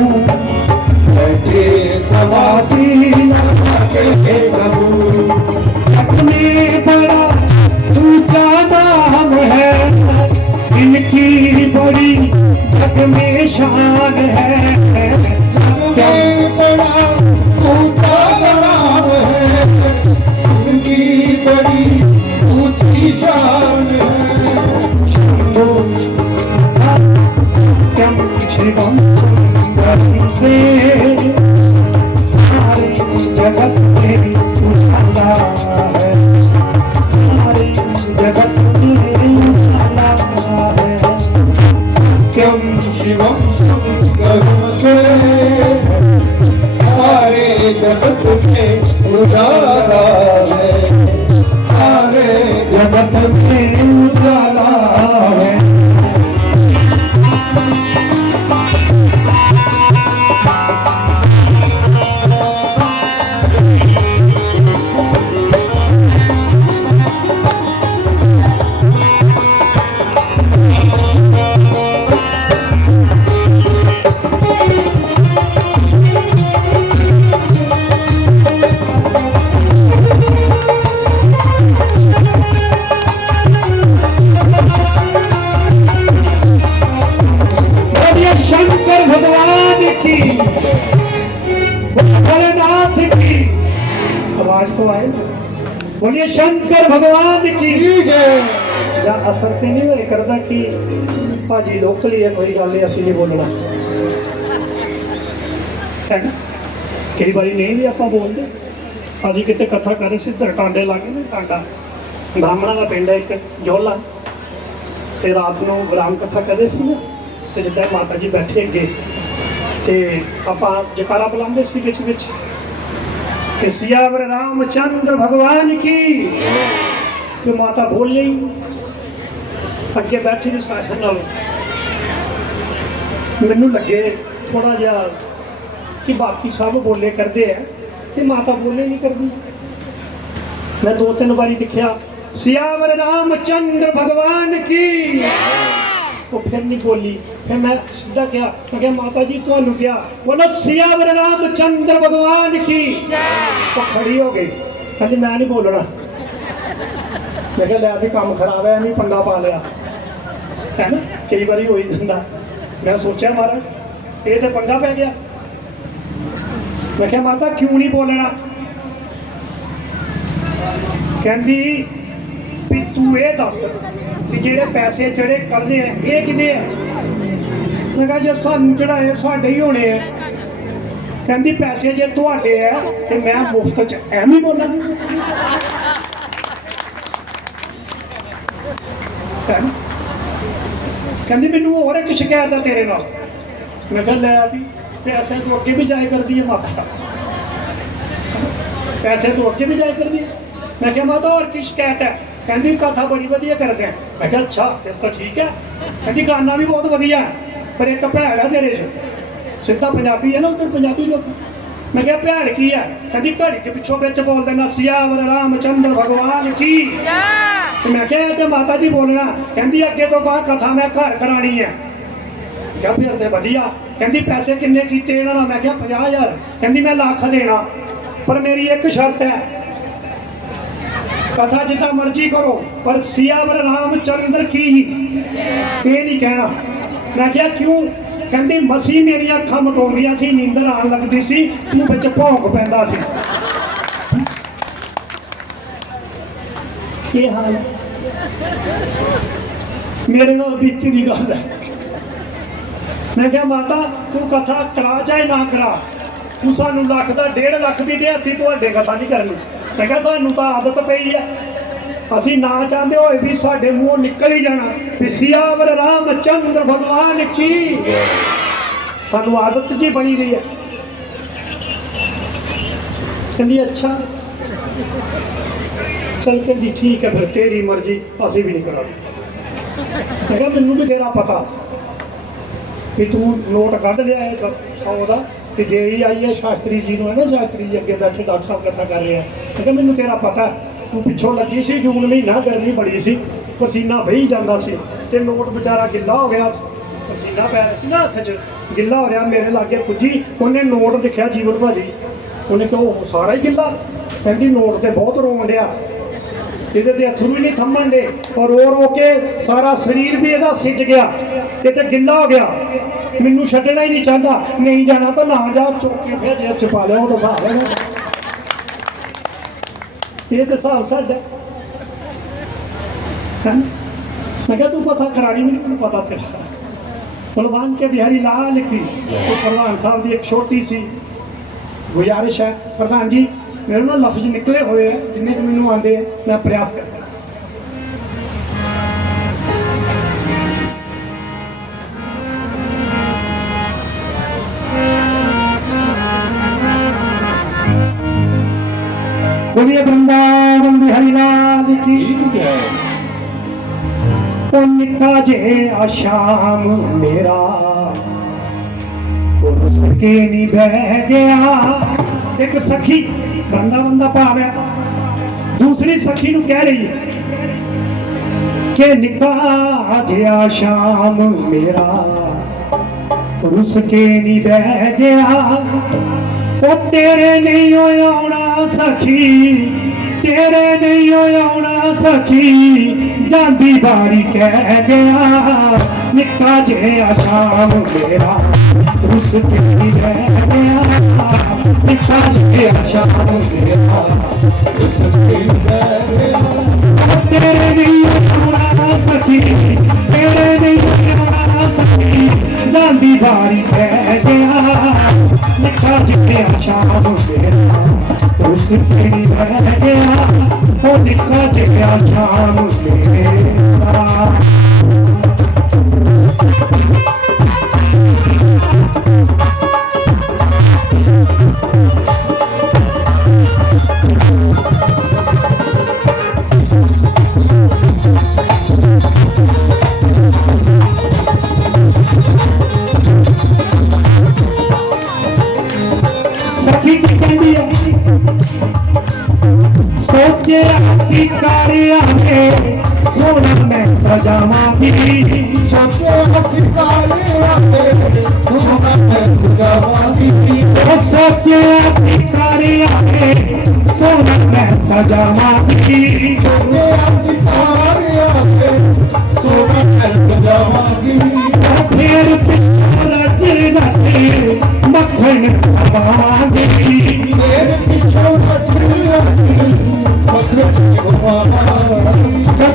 हे समाधि लगा के प्रभु। अपने बड़ा ऊंचा नाम है, इनकी बड़ी जग में शान है। जग में बड़ा ऊंचा नाम है, इसकी बड़ी ऊंची शान है। सत्यम शिवम सुंदरम से सारे जगत में उजाला है, सारे जगत में उजाला है। सत्यम शिवम सुंदरम से सारे जगत में उजाला है, सारे जगत में उजाला है। शंकर भगवान की, भोलेनाथ की आवाज तो आए। बोलिए शंकर भगवान की जा। असर तो नहीं होए करता कि भाजी लोकली है, कोई गल नहीं, असं नहीं बोलना है ना। कई बार नहीं भी आप बोलते। अभी कितने कथा कर रहे थे, टांडे लागे ना, टांडा ब्राह्मणों का पिंड है एक जोला, तो रात को विराम कथा कर रहे थे ना, तो जिदा माता जी बैठे अगे, तो आप जकारा बुलाते सी बिच बिच कि सियावर रामचंद्र भगवान की, तो माता बोल रही अगे बैठी थी साधन नाल। मैनू लगे थोड़ा जहा कि बाकी सब बोले करते हैं, तो माता बोले नहीं करती। मैं 2-3 बारी दिखा सियावर रामचंद्र भगवान की, वो फिर नहीं बोली। फिर मैं सीधा क्या, मैं क्या माता जी तुहानू क्या बोला सियावर रामचंद्र भगवान की। तो खड़ी हो गई, कहती मैं नहीं बोलना। मैं क्या लिया भी काम खराब है, नहीं पंगा पा लिया है ना, कई बार हो ही जाता। मैं सोचा महाराज ये तो पंगा पै गया। मैं क्या माता क्यों नहीं बोलना, कहती भी तू ये दस कि जेडे पैसे जेडे करते हैं ये किने है। मैं कहा जो सानू चढ़ाए साढ़े ही होने हैं। कहती पैसे जे तुहाडे है तो मैं मुफ्त च एम ही बोला। ਹੈਂ? ਕਹਿੰਦੀ ਮੈਨੂੰ ਹੋਰ ਇੱਕ ਸ਼ਿਕਾਇਤ ਹੈ ਤੇਰੇ ਨਾਲ। ਮੈਂ ਕਿਹਾ ਲੈ ਵੀ ਪੈਸੇ ਤੋਂ ਅੱਗੇ ਵੀ ਜਾਇਆ ਕਰਦੀ ਹੈ ਮਾਤਾ, ਪੈਸੇ ਤੋਂ ਅੱਗੇ ਵੀ ਜਾਇਆ ਕਰਦੀ ਹੈ। ਮੈਂ ਕਿਹਾ ਮਾਤਾ ਹੋਰ ਕੀ ਸ਼ਿਕਾਇਤ ਹੈ? ਕਹਿੰਦੀ ਕਥਾ ਬੜੀ ਵਧੀਆ ਕਰਦੇ ਆ। ਮੈਂ ਕਿਹਾ ਅੱਛਾ ਫਿਰ ਤਾਂ ਠੀਕ ਹੈ। ਕਹਿੰਦੀ ਗਾਣਾ ਵੀ ਬਹੁਤ ਵਧੀਆ ਹੈ, ਪਰ ਇੱਕ ਭੈੜ ਹੈ ਤੇਰੇ 'ਚ। ਸਿੱਧਾ ਪੰਜਾਬੀ ਹੈ ਨਾ, ਉੱਧਰ ਪੰਜਾਬੀ ਲੋਕ। ਮੈਂ ਕਿਹਾ ਭੈੜ ਕੀ ਹੈ? ਕਹਿੰਦੀ ਘੜੀ ਕੇ ਪਿੱਛੋਂ ਵਿੱਚ ਬੋਲ ਦੇਣਾ ਸਿਆਵਰ ਰਾਮਚੰਦਰ ਭਗਵਾਨ ਕੀ। ਤੇ ਮੈਂ ਕਿਹਾ ਇਹ ਤੇ ਮਾਤਾ ਜੀ ਬੋਲਣਾ। ਕਹਿੰਦੀ ਅੱਗੇ ਤੋਂ ਬਾਅਦ ਕਥਾ ਮੈਂ ਘਰ ਕਰਾਣੀ ਹੈ। ਕਿਹਾ ਫਿਰ ਤੇ ਵਧੀਆ। ਕਹਿੰਦੀ ਪੈਸੇ ਕਿੰਨੇ ਕੀਤੇ ਇਹਨਾਂ ਨਾਲ? ਮੈਂ ਕਿਹਾ 50,000। ਕਹਿੰਦੀ ਮੈਂ ਲੱਖ ਦੇਣਾ, ਪਰ ਮੇਰੀ ਇੱਕ ਸ਼ਰਤ ਹੈ, ਕਥਾ ਜਿੱਦਾਂ ਮਰਜ਼ੀ ਕਰੋ ਪਰ ਸਿਆਵਰ ਰਾਮਚੰਦਰ ਕੀ ਇਹ ਨਹੀਂ ਕਹਿਣਾ। ਮੈਂ ਕਿਹਾ ਕਿਉਂ? ਕਹਿੰਦੀ ਮਸੀਂ ਮੇਰੀਆਂ ਅੱਖਾਂ ਮਟਾਉਂਦੀਆਂ ਸੀ, ਨੀਂਦਰ ਆਉਣ ਲੱਗਦੀ ਸੀ, ਤੂੰ ਵਿੱਚ ਭੌਂਕ ਪੈਂਦਾ ਸੀ। ਇਹ ਹਾਲ ਮੇਰੇ ਨਾਲ ਬੀਤੀ ਦੀ ਗੱਲ ਹੈ। ਮੈਂ ਕਿਹਾ ਮਾਤਾ ਤੂੰ ਕਥਾ ਕਰਾ ਚਾਹੇ ਨਾ ਕਰਾ, ਤੂੰ ਸਾਨੂੰ ਲੱਖ ਦਾ 1.5 ਲੱਖ ਵੀ ਦੇ, ਅਸੀਂ ਤੁਹਾਡੇ ਕਥਾ ਨਹੀਂ ਕਰਨੀ। ਮੈਂ ਕਿਹਾ ਸਾਨੂੰ ਤਾਂ ਆਦਤ ਪਈ ਹੈ, ਅਸੀਂ ਨਾ ਚਾਹੁੰਦੇ ਹੋਏ ਵੀ ਸਾਡੇ ਮੂੰਹੋਂ ਨਿਕਲ ਹੀ ਜਾਣਾ ਵੀ ਸਿਆਵਰ ਰਾਮਚੰਦਰ ਭਗਵਾਨ ਕੀ। ਸਾਨੂੰ ਆਦਤ ਜੀ ਬਣੀ ਗਈ ਹੈ। ਕਹਿੰਦੀ ਅੱਛਾ ਚਲ, ਕਹਿੰਦੀ ਠੀਕ ਹੈ ਫਿਰ ਤੇਰੀ ਮਰਜ਼ੀ, ਅਸੀਂ ਵੀ ਨਹੀਂ ਕਰਾਂਗੇ। ਮੈਂ ਕਿਹਾ ਮੈਨੂੰ ਵੀ ਤੇਰਾ ਪਤਾ ਵੀ ਤੂੰ ਨੋਟ ਕੱਢ ਲਿਆ ਹੈ 100 ਦਾ, ਤੇ ਜੇ ਹੀ ਆਈ ਹੈ ਸ਼ਾਸਤਰੀ ਜੀ ਨੂੰ, ਹੈ ਨਾ ਸ਼ਾਸਤਰੀ ਜੀ ਅੱਗੇ ਬੈਠੇ ਡਾਕਟਰ ਸਾਹਿਬ ਕਥਾ ਕਰ ਰਹੇ ਆ। ਮੈਂ ਕਿਹਾ ਮੈਨੂੰ ਤੇਰਾ ਪਤਾ, ਤੂੰ ਪਿੱਛੋਂ ਲੱਗੀ ਸੀ, ਜੂਨ ਮਹੀਨਾ ਗਰਮੀ ਬੜੀ ਸੀ, ਪਸੀਨਾ ਵਹੀ ਜਾਂਦਾ ਸੀ, ਤੇ ਨੋਟ ਵਿਚਾਰਾ ਗਿੱਲਾ ਹੋ ਗਿਆ, ਪਸੀਨਾ ਪੈ ਰਿਹਾ ਸੀ ਨਾ ਹੱਥ 'ਚ, ਗਿੱਲਾ ਹੋ ਰਿਹਾ। ਮੇਰੇ ਲਾਗੇ ਪੁੱਜੀ, ਉਹਨੇ ਨੋਟ ਦਿਖਿਆ ਜੀਵਨ ਭਾਜੀ, ਉਹਨੇ ਕਿਹਾ ਉਹ ਸਾਰਾ ਹੀ ਗਿੱਲਾ। ਕਹਿੰਦੀ ਨੋਟ ਤੇ ਬਹੁਤ ਰੋਣ ਡਿਆ, ਇਹਦੇ ਤੇ ਅਥਰੂ ਹੀ ਨਹੀਂ ਥੰਮਣ ਦੇ, ਔਰ ਰੋ ਰੋ ਕੇ ਸਾਰਾ ਸਰੀਰ ਵੀ ਇਹਦਾ ਸਿੱਜ ਗਿਆ, ਇਹ ਤੇ ਗਿੱਲਾ ਹੋ ਗਿਆ। ਮੈਨੂੰ ਛੱਡਣਾ ਹੀ ਨਹੀਂ ਚਾਹੁੰਦਾ, ਨਹੀਂ ਜਾਣਾ ਤਾਂ ਨਾ ਜਾ, ਚੁੱਕ ਕੇ ਫਿਰ ਜੇਬ 'ਚ ਪਾ ਲਿਆ। ਉਹ ਹਿਸਾਬ ਹੈ, ਇਹ ਤਾਂ ਹਿਸਾਬ ਸਾਡਾ। मैं क्या तू कथा करानी नहीं पता तेरा बलवान के बिहारी लाल की। तो प्रधान साहब की एक छोटी सी गुजारिश है, प्रधान जी मेरे ना लफ्ज निकले हुए हैं जिन्हें कि मैनू आते हैं, मैं प्रयास करता। बोलिए वृंदावन बिहारी लाल की। निका जे आशाम मेरा उस के नहीं बह गया। एक सखी बंदा बंदा पावे, दूसरी सखी नु कह रही है कि निका जे आशाम मेरा उस के नहीं बह गया। ओ तेरे नहीं आना सखी, तेरे नहीं आना सखी, जांदी बारी कह गया। निका जे आशाम मेरा उस के नहीं बह गया। निका जे आशाम मेरा उस के नहीं बह गया। तेरे नहीं आना सखी, तेरे नहीं आना सखी, जांदी बारी कह गया। निका जे आशाम मेरा उस के नहीं बह गया। ओ निका जे आशाम मेरा। सखी की कहती है सोचे शिकारिया में सोना मैं सजावांगी। सोचे शिकारिया में सोना मैं सजावांगी। सोचे शिकारिया में सोना मैं सजावांगी। सोचे शिकारिया में सोना मैं सजावांगी। फिर रच रच मक्खन खवावांगी। फिर पिछो रच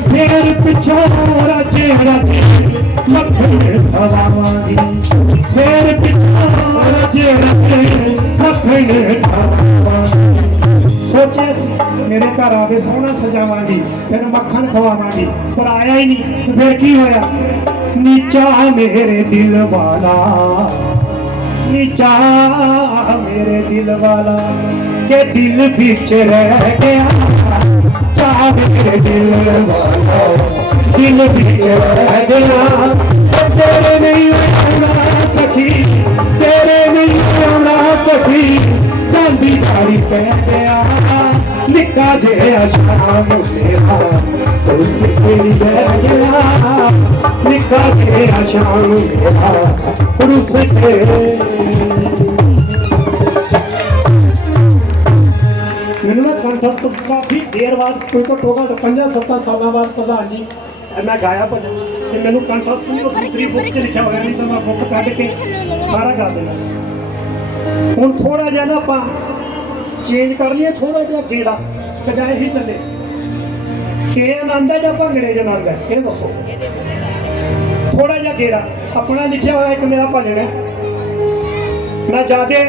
फिर पिछो रच रच मक्खन खवावांगी। फिर पिछो रच रच मक्खन खवावांगी। सोचे मेरे घर आवे सोहना सजावांगी तेन मक्खन खवावांगी, पर आया ही नहीं। तो फिर की होया, नीचा मेरे दिल वाला, नीचा मेरे दिल वाला, के दिल बीच रह गया, चा मेरे दिल वाला, दिल बीच रह गया। तेरे नहीं आना सखी, तेरे नहीं आना सखी, चांदी जारी कह गया, निका जिहा शाम मेरा उस तेरी रह गया, निका जिहा शाम मेरा उस मैनू ना कंठस्थ काफी देर बाद कोई घट्टो घट 5-7 साल बाद प्रधान जी मैं गाया भजन ते मैनू कंठस्थ नहीं दूसरी बुक च लिखा होया, नहीं तो मैं बुक कढ के सारा गा देना सी। हुण थोड़ा जिहा ना आपां चेंज कर लईए, थोड़ा जिहा गेड़ा सजाए ही चले, के आनंद है जां भंगड़े च आनंद है, ये दसो। थोड़ा जिहा गेड़ा अपना लिखिया होया एक मेरा भजन है, मैं जाके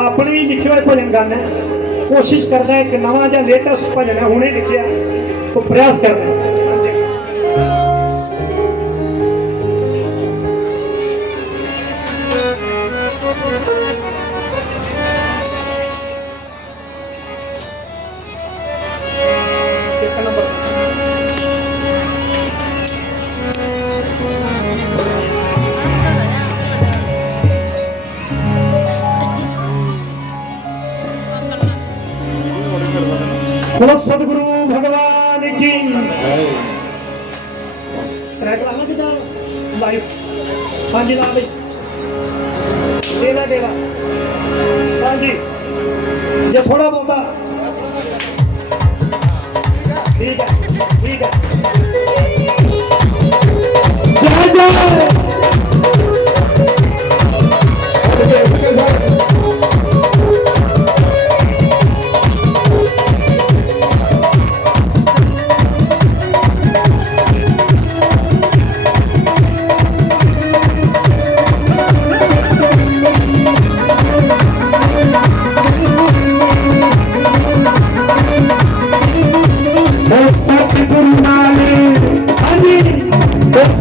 अपने ही लिखे हुए भजन गाना, कोशिश करता है कि नवा या लेटेस्ट भजन है हुणे लिखिया तो प्रयास करना है। एक नंबर बोलो सतगुरु भगवान की। ट्रैक लाना कि लाइव? हाँ जी ला भाई, देना देना। हाँ जी जे थोड़ा बहुता ठीक है, ठीक है। जय जय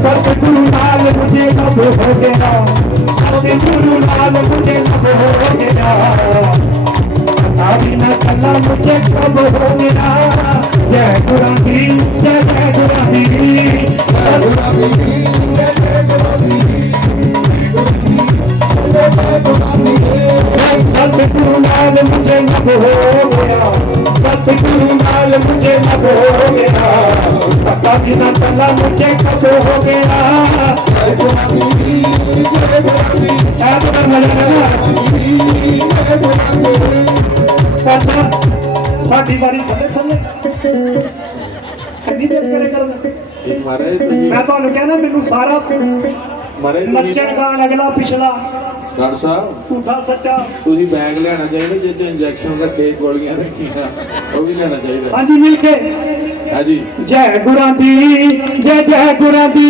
सतगुरु नाल मुझे कब हो गया, सतगुरु नाल मुझे कब हो गया, पता भी न चला मुझे कब हो गया। जय गुरानी, जय जय गुरानी, जय गुरानी, जय जय गुरानी, जय गुरानी। सतगुरु नाल मुझे कब हो गया, सतगुरु नाल मुझे कब हो गया, पता भी न चला मुझे कब हो गया। जय गुरानी, जय गुरानी, अच्छा साडी बारी थले थले कितनी देर करे करना मैं ਤੁਹਾਨੂੰ कहना मैनू सारा नचन गान अगला पिछला डॉक्टर साहब झूठा सच्चा ਤੁਸੀਂ ਬੈਗ ਲੈਣਾ ਚਾਹੀਦਾ ਜਿੱਥੇ ਇੰਜੈਕਸ਼ਨ ਰੱਖੇ ਗੋਲੀਆਂ ਰੱਖੀਆਂ ਉਹ ਵੀ ਲੈਣਾ ਚਾਹੀਦਾ। हाँ जी मिल के हाँ जी जय गुरां दी, जय जय गुरां दी,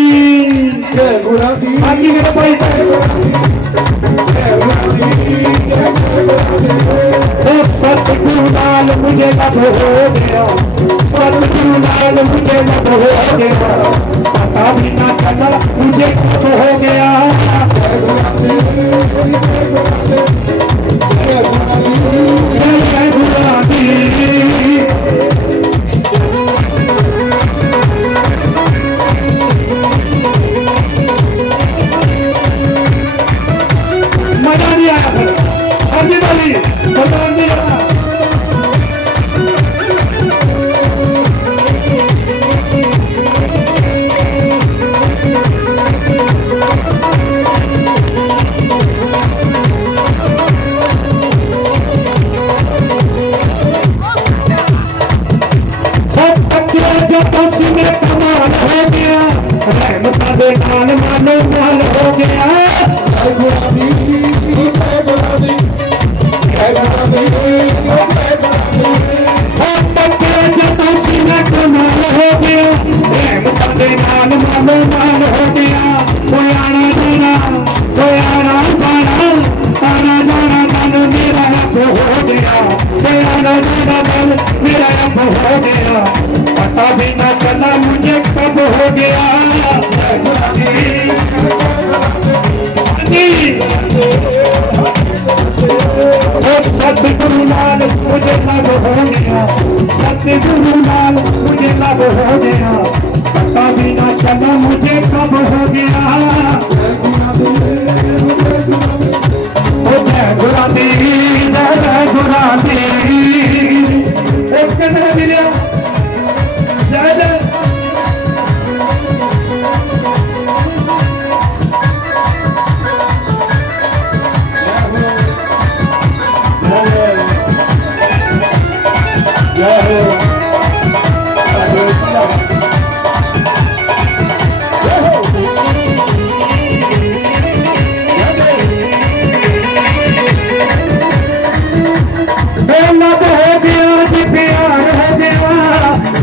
जय गुरानी, हाँ जी मेरे भाई जय गुरानी, जय गुरानी। ओ सतगुरु नाल मुझे लब हो गया, सतगुरु नाल मुझे लब हो गया, पता भी ना चला मुझे कब हो गया। जय गुरानी, जय गुरानी, जय गुरानी, जय जय गुरां दी। मजा नहीं आया फिर हर जी वाली बता दिया। सतगुरु नाल मुझे लब हो गया, सतगुरु नाल मुझे लब हो गया, पता भी ना चला मुझे कब हो गया। जय गुरा दी, जय गुरा दी, एक कहना मिले जय जय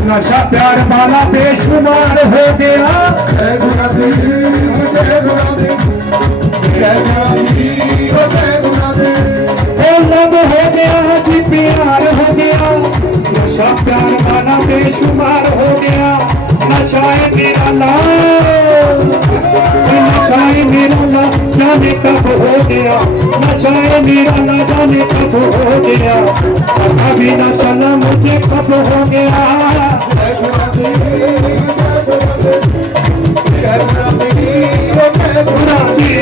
नशा प्यार वाला बेशुमार हो गया। जय गुरा दी, जय गुरा दी, जय गुरा दी, जय गुरा दी। लब हो गया जी, प्यार हो गया, नशा प्यार वाला बेशुमार हो गया। नशाए मेरा लाल, नशाए मेरा ला जाने कब हो गया, नशाए मेरा ला जाने कब हो गया, पता भी न चला मुझे कब हो गया। जय गुरा दी, जय गुरा दी, जय गुरा दी, जय गुरा दी।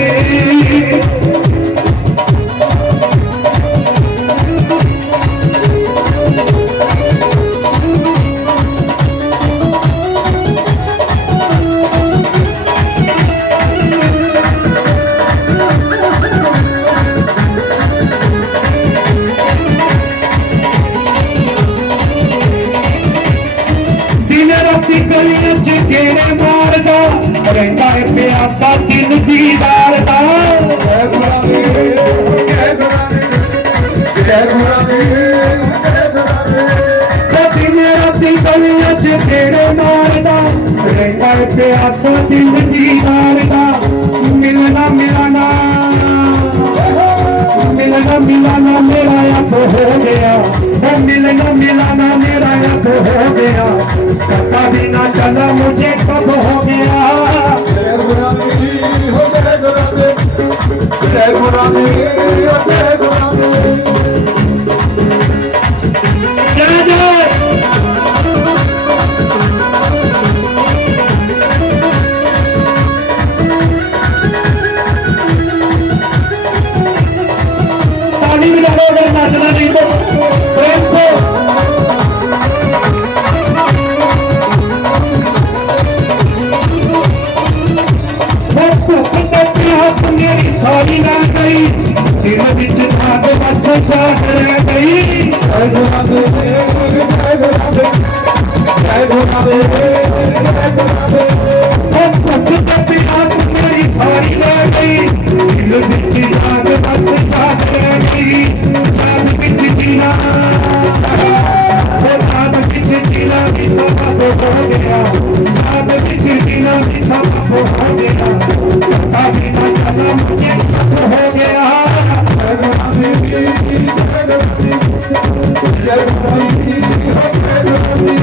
गलियां च गेड़े मारदा रहंदा है प्यासा दिन दीदार दा। जय गुरा दी, जय गुरा दी, जय गुरा दी, जय गुरा दी। दिन राती गलियां च गेड़े मारदा रहंदा है प्यासा दिन दीदार दा। मिलना मिलाना, मिलना मिलाना मेरा अब हो गया, मिलना मिलाना मेरा अब हो गया, पता भी ना चला मुझे कब हो गया। जय गुरा दी, जय गुरा दी, जय गुरा दी, जय गुरा दी। जय जय ताली भी लगाओ, अगर नाचना नहीं तो प्रेम से। मेरी सारी ना गई, दिल बिच धाग बस जाग रह गई। जय गुरा दी, जय गुरा दी, जय गुरा दी, जय गुरा दी। मेरी सारी ना गई, दिल बिच धाग बस जाग रह गई। जाग बिच जीना, जाग बिच जीना भी सबब हो गया, जाग बिच जीना भी सबब हो गया, पता भी ना चला मुझे कब हो गया। जय गुरा दी, जय गुरा दी, जय गुरा दी, जय गुरा दी।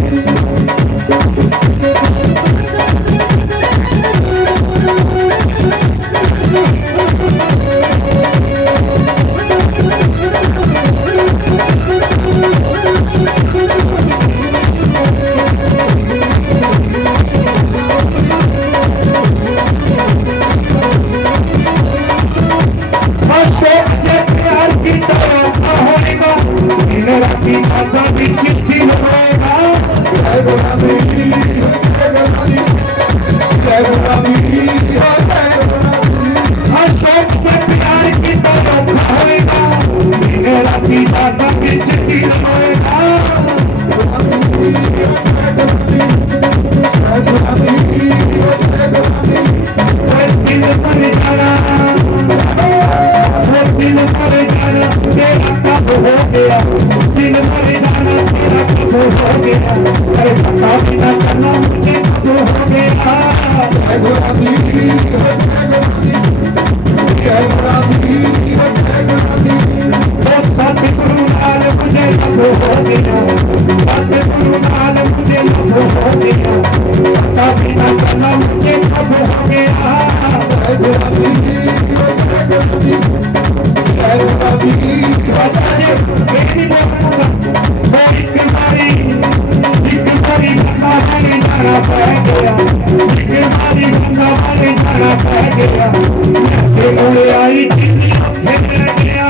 कोले आई जिंदी उथे रह गया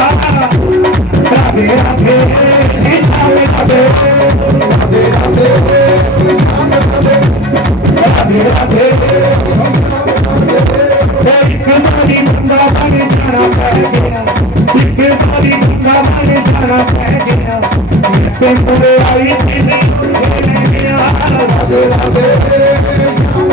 राधे राधे श्याम राधे राधे राधे श्याम राधे राधे राधे एक बारी गंगा बन जाना पै गया एक बारी गंगा बन जाना पै गया ते कोले आई जिंदी उथे रह गया राधे राधे श्याम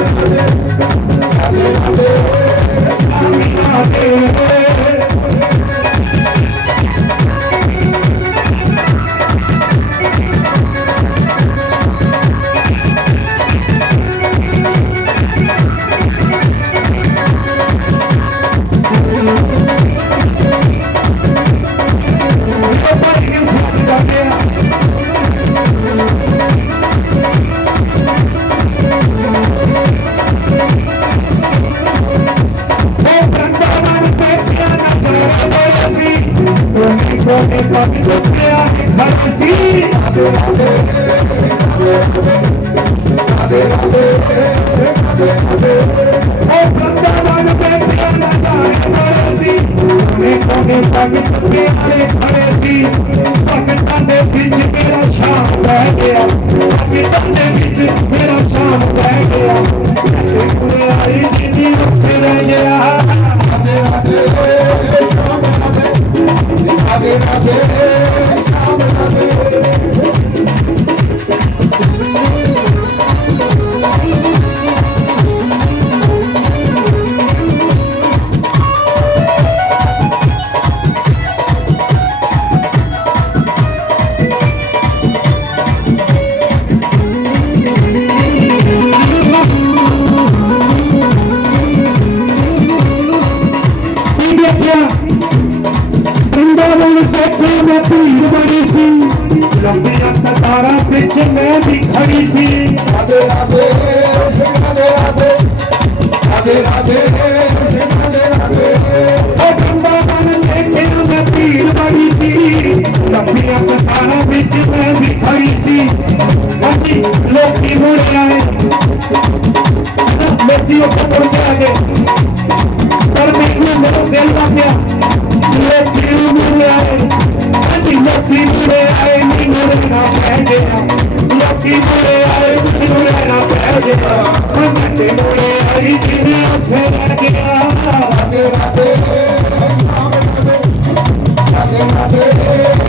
राधे राधे राधे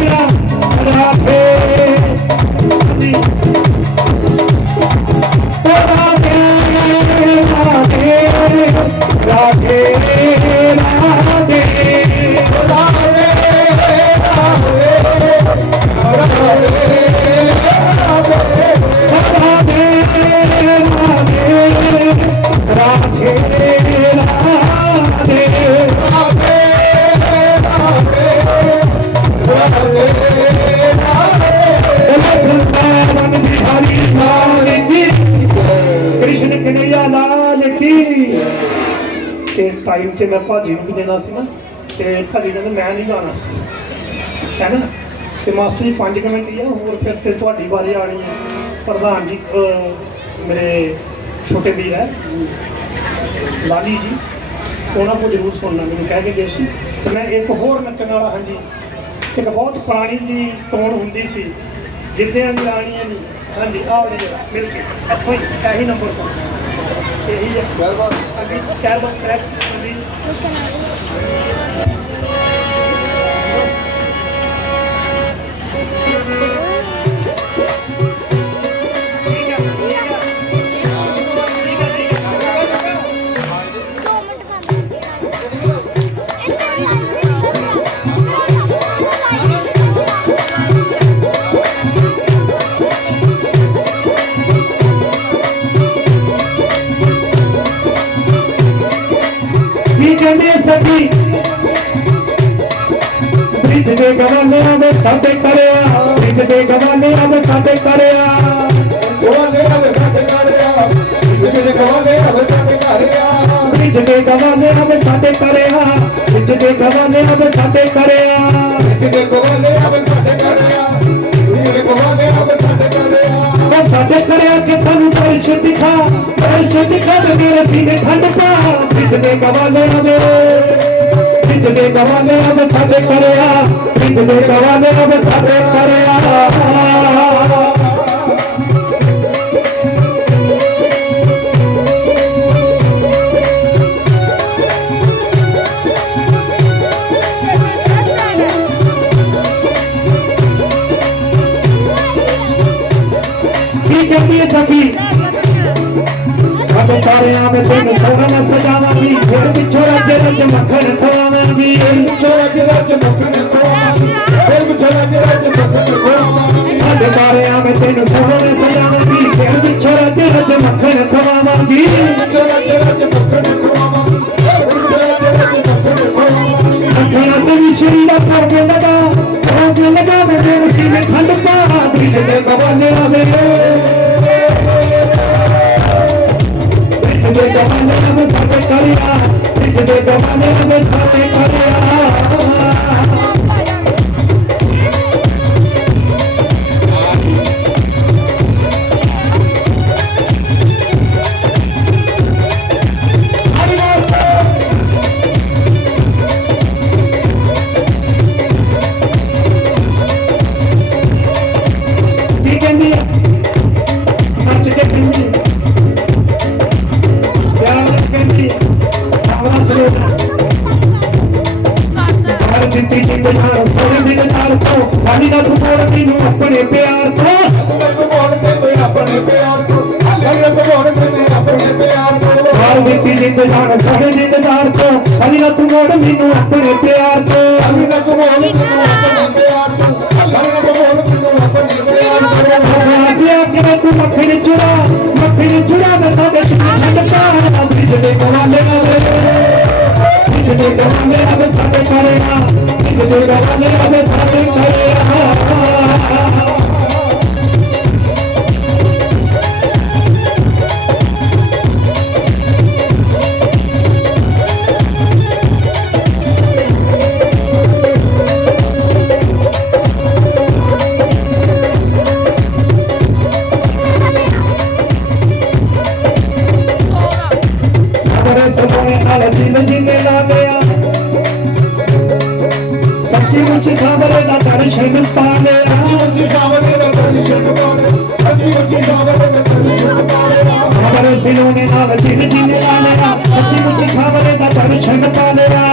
श्याम राधे टाइम से मैं भाजी भी देना सी ना तो भाजी कहते मैं नहीं गाना है ना तो मास्टर जी 5 मिनट ही है होर फिर तो थोड़ी बारी आनी है प्रधान जी मेरे छोटे वीर है लाली जी उन्होंने को जरूर सुनना मैंने कह के गए सी तो मैं एक होर नचन वाला हाँ जी एक बहुत पुरानी जी टोन होंगी सी जिद्दियां दी रानियां नी हाँ जी आओ जी मिल के इतों ही यही नंबर पर यही है क्या बात है सभी ब्रिज दे गवाने अब साडे करिया ब्रिज दे गवाने अब साडे करिया गवाने अब साडे करिया ब्रिज दे गवाने अब साडे करिया ब्रिज दे गवाने अब साडे करिया ब्रिज दे गवाने अब साडे करिया ब्रिज दे गवाने अब साडे करिया ब्रिज दे गवाने अब साडे करिया वो साडे करिया के सानू परिचय दिखा तो मेरे सीने खंड पा बिजले गवाले आवे बिजले गवाले आवे साडे करया बिजले गवाले आवे साडे करया सखी अब तारियां में तेन सोहन सजावांगी फिर पिछो रज रज मक्खन खवावांगी पिछो रज रज मक्खन खवावांगी फिर पिछो रज रज मक्खन खवावांगी साडे तारियां में तेन सोहन सजावांगी फिर पिछो रज रज मक्खन खवावांगी पिछो रज रज मक्खन खवावांगी फिर पिछो रज रज मक्खन खवावांगी मक्खना ते विश्री दा भोग लगा मेरे सीने ठंड पा बिजले गवाले आवे बिजले गवाले आवे साडे करया बिजले गवाले आवे साडे करया अपने प्यार को सारे दिलदार को अली ना तू मोड़ मैनू अपने प्यार को तू मक्खन चुरा मैं साडे ठंड पा बिजले गवाले आवे बिजले गवाले आवे साडे करया बिजले गवाले आवे साडे करया सच्ची मुझे सावरे दा दर्शन पा लिया सावरे सिलोने नाल जिन जिन ला लिया सच्ची मुझे सावरे दा दर्शन पा लिया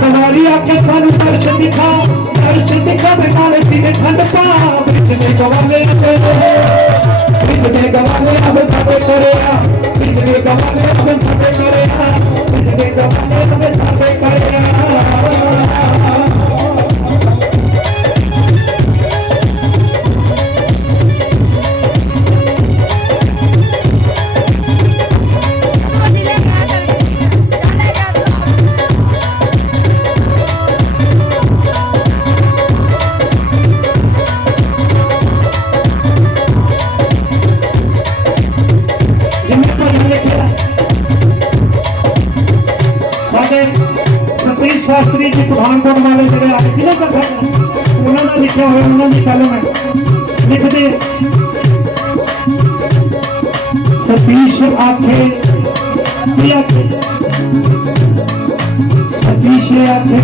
तुम्हारी आंखें सानू दर्शन दिखा मैं नाले सीने ठंड पा बिजले गवाले बिजले गवाले आवे साडे करया बिजले गवाले आवे साडे करया बिजले गवाले आवे साडे करया शास्त्री जी पठानकोट वाले जो आए थे ना कथा उन्होंने लिखा हुआ उन्होंने कलम है लिखते सतीश आखे सतीश आखे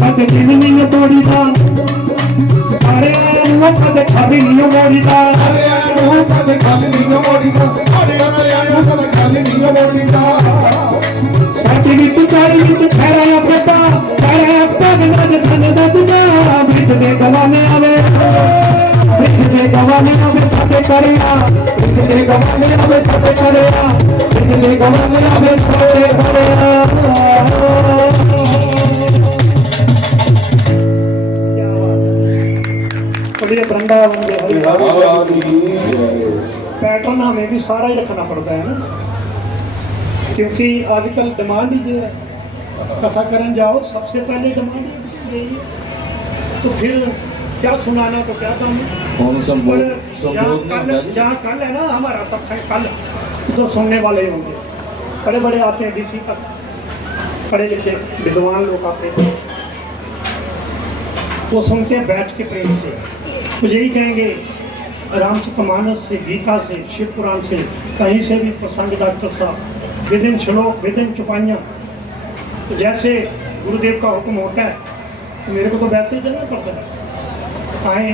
कद दिन नहीं तोड़ी था अरे कद खाली नहीं मोड़ी था कद खाली नहीं मोड़ी था कद खाली नहीं मोड़ी था साडी विच चारी विच ठहराया पता गना दे सन दा दुआ बिजले गवाले आवे साडे करया बिजले गवाले आवे साडे करया बिजले गवाले आवे साडे करया वृंदावन पैटर्न हमें भी सारा ही रखना पड़ता है ना क्योंकि आजकल डिमांड ही जो है कथा करन जाओ सबसे पहले डिमांड तो फिर क्या सुनाना तो क्या काम है जहाँ कल है ना हमारा सत्संग कल तो सुनने वाले होंगे बड़े बड़े आते हैं डीसी तक पढ़े लिखे विद्वान लोग आते हैं वो सुनते हैं बैठ के प्रेम से तो यही कहेंगे रामचरितमानस से, गीता से, शिव पुराण से, कहीं से भी प्रसंग डॉक्टर साहब विदिन श्लोक विदिन चुपाइयाँ। तो जैसे गुरुदेव का हुक्म होता है तो मेरे को तो वैसे ही चलना पड़ता है। आए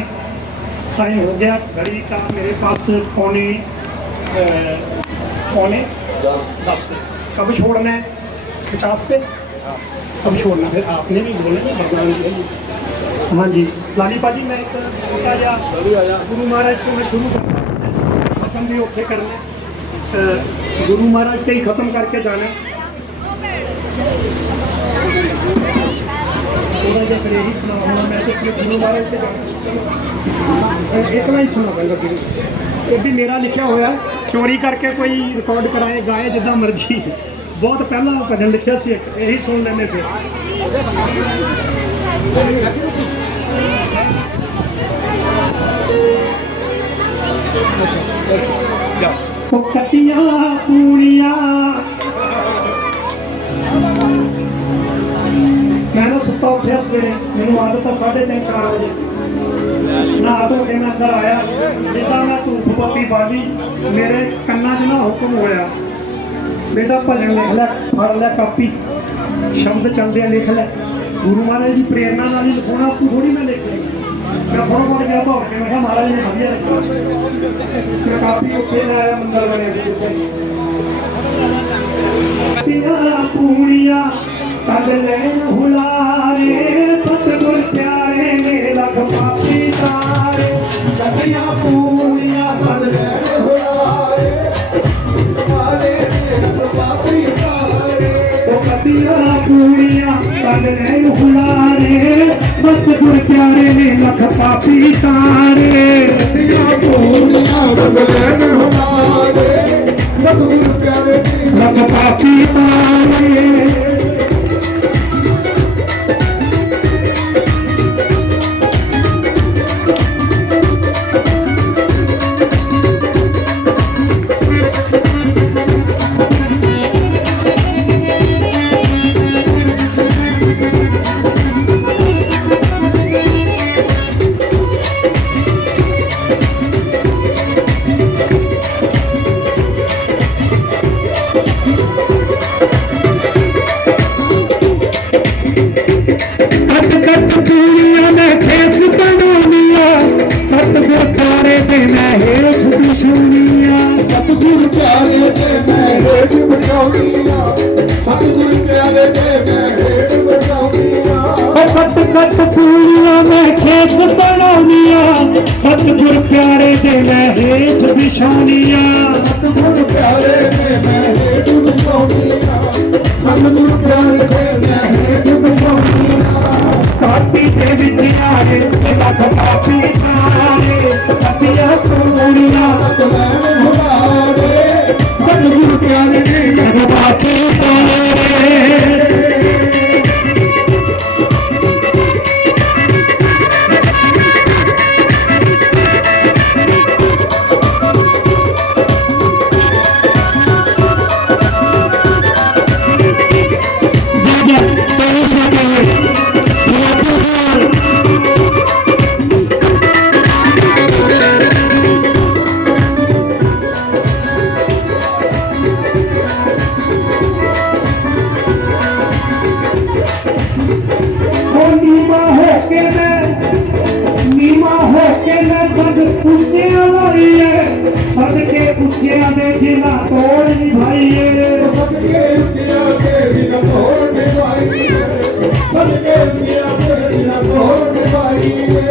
टाइम हो गया घड़ी का मेरे पास पौने 10। कब छोड़ना है? 50 पे कब छोड़ना? फिर आपने भी बोले ना भगवान जी। हाँ जी लालीपा जी, मैं एक छोटा जा गुरु महाराज को मैं शुरू कर खत्म भी उत्थे करना, गुरु महाराज के ही खत्म करके जाना। थोड़ा जिहा फिर यही सुना होना, मैं तो फिर गुरु महाराज के जाना एक ही सुना पहला फिर ये भी मेरा लिखा होया, चोरी करके कोई रिकॉर्ड कराए गाए जिदा मर्जी। बहुत पहला भजन लिखा सी एक, यही सुन लेने फिर। तो कटिया पूड़िया मैं ना सुता उठिया सवेरे, मैनू आदत है 3:30 4 बजे नहा धो के मैं अंदर आया, जिदा मैं धूप बत्ती बाली मेरे कन्ना च ना हुक्म होया, बेटा भजन लिख लै, फड़ लै कापी, शब्द चलते लिख लै। गुरु महाराज की प्रेरणा नाल ही लिखना, तू थोड़ी मैं लिख ली। मैं फटाफट गया धो के, मैं कहा महाराज ने वधिया लिखा, मैं कापी उत्थे लाया मंदर बने पूड़िया तब लैन हुलारे, सतगुर प्यारे ने लख पापी तारे। कटिया पूड़िया तब लैन हुलारे, वाले ने पापी तारे। तो कटिया पूड़िया तब लैन हुलारे, सतगुर प्यारे ने लख पापी तारे। कटिया पूड़िया तब लैन हुलारे, सतगुर प्यारे ने लख पापी तारे। सतगुर प्यारे ते मैं हेठ बजाउनिया, सतगुर प्यारे ते मैं हेठ बजाउनिया। कट कट पूड़िया में खेस बनाउनिया, सतगुर प्यारे ते मैं हेठ बिछाउनिया। सतगुर प्यारे ते मैं हेठ बजाउनिया, सतगुर प्यारे ते मैं हेठ बजाउनिया। कापी से विच आए लख पापी तारे, कटिया पूड़िया तब लैन हुलारे, सतगुर प्यारे ने लख पापी तारे। सदके उच्चिया दे जिना तोड़ निभाइए, सदके उच्चिया दे जिना तोड़ निभाइए, सदके उच्चिया दे जिना तोड़ निभाइए।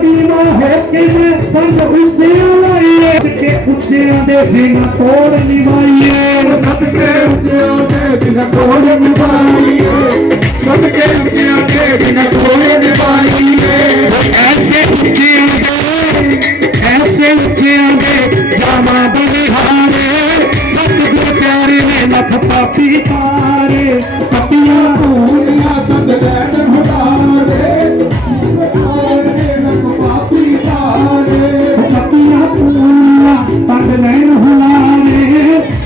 बीमा है कि मैं संग उच्चिया लाइए, सदके उच्चिया दे जिना तोड़ निभाइए, सदके उच्चिया दे जिना तोड़ निभाइए, सदके उच्चिया दे जिना तोड़ निभाइए। ऐसे उच्चिया दे जामा बलिहारे, सतगुर प्यारे ने लख पापी तारे। कटिया पूड़िया तब लैन हुलारे, सतगुर ने लख पापी तारे। कटिया पूड़िया तब लैन हुलारे,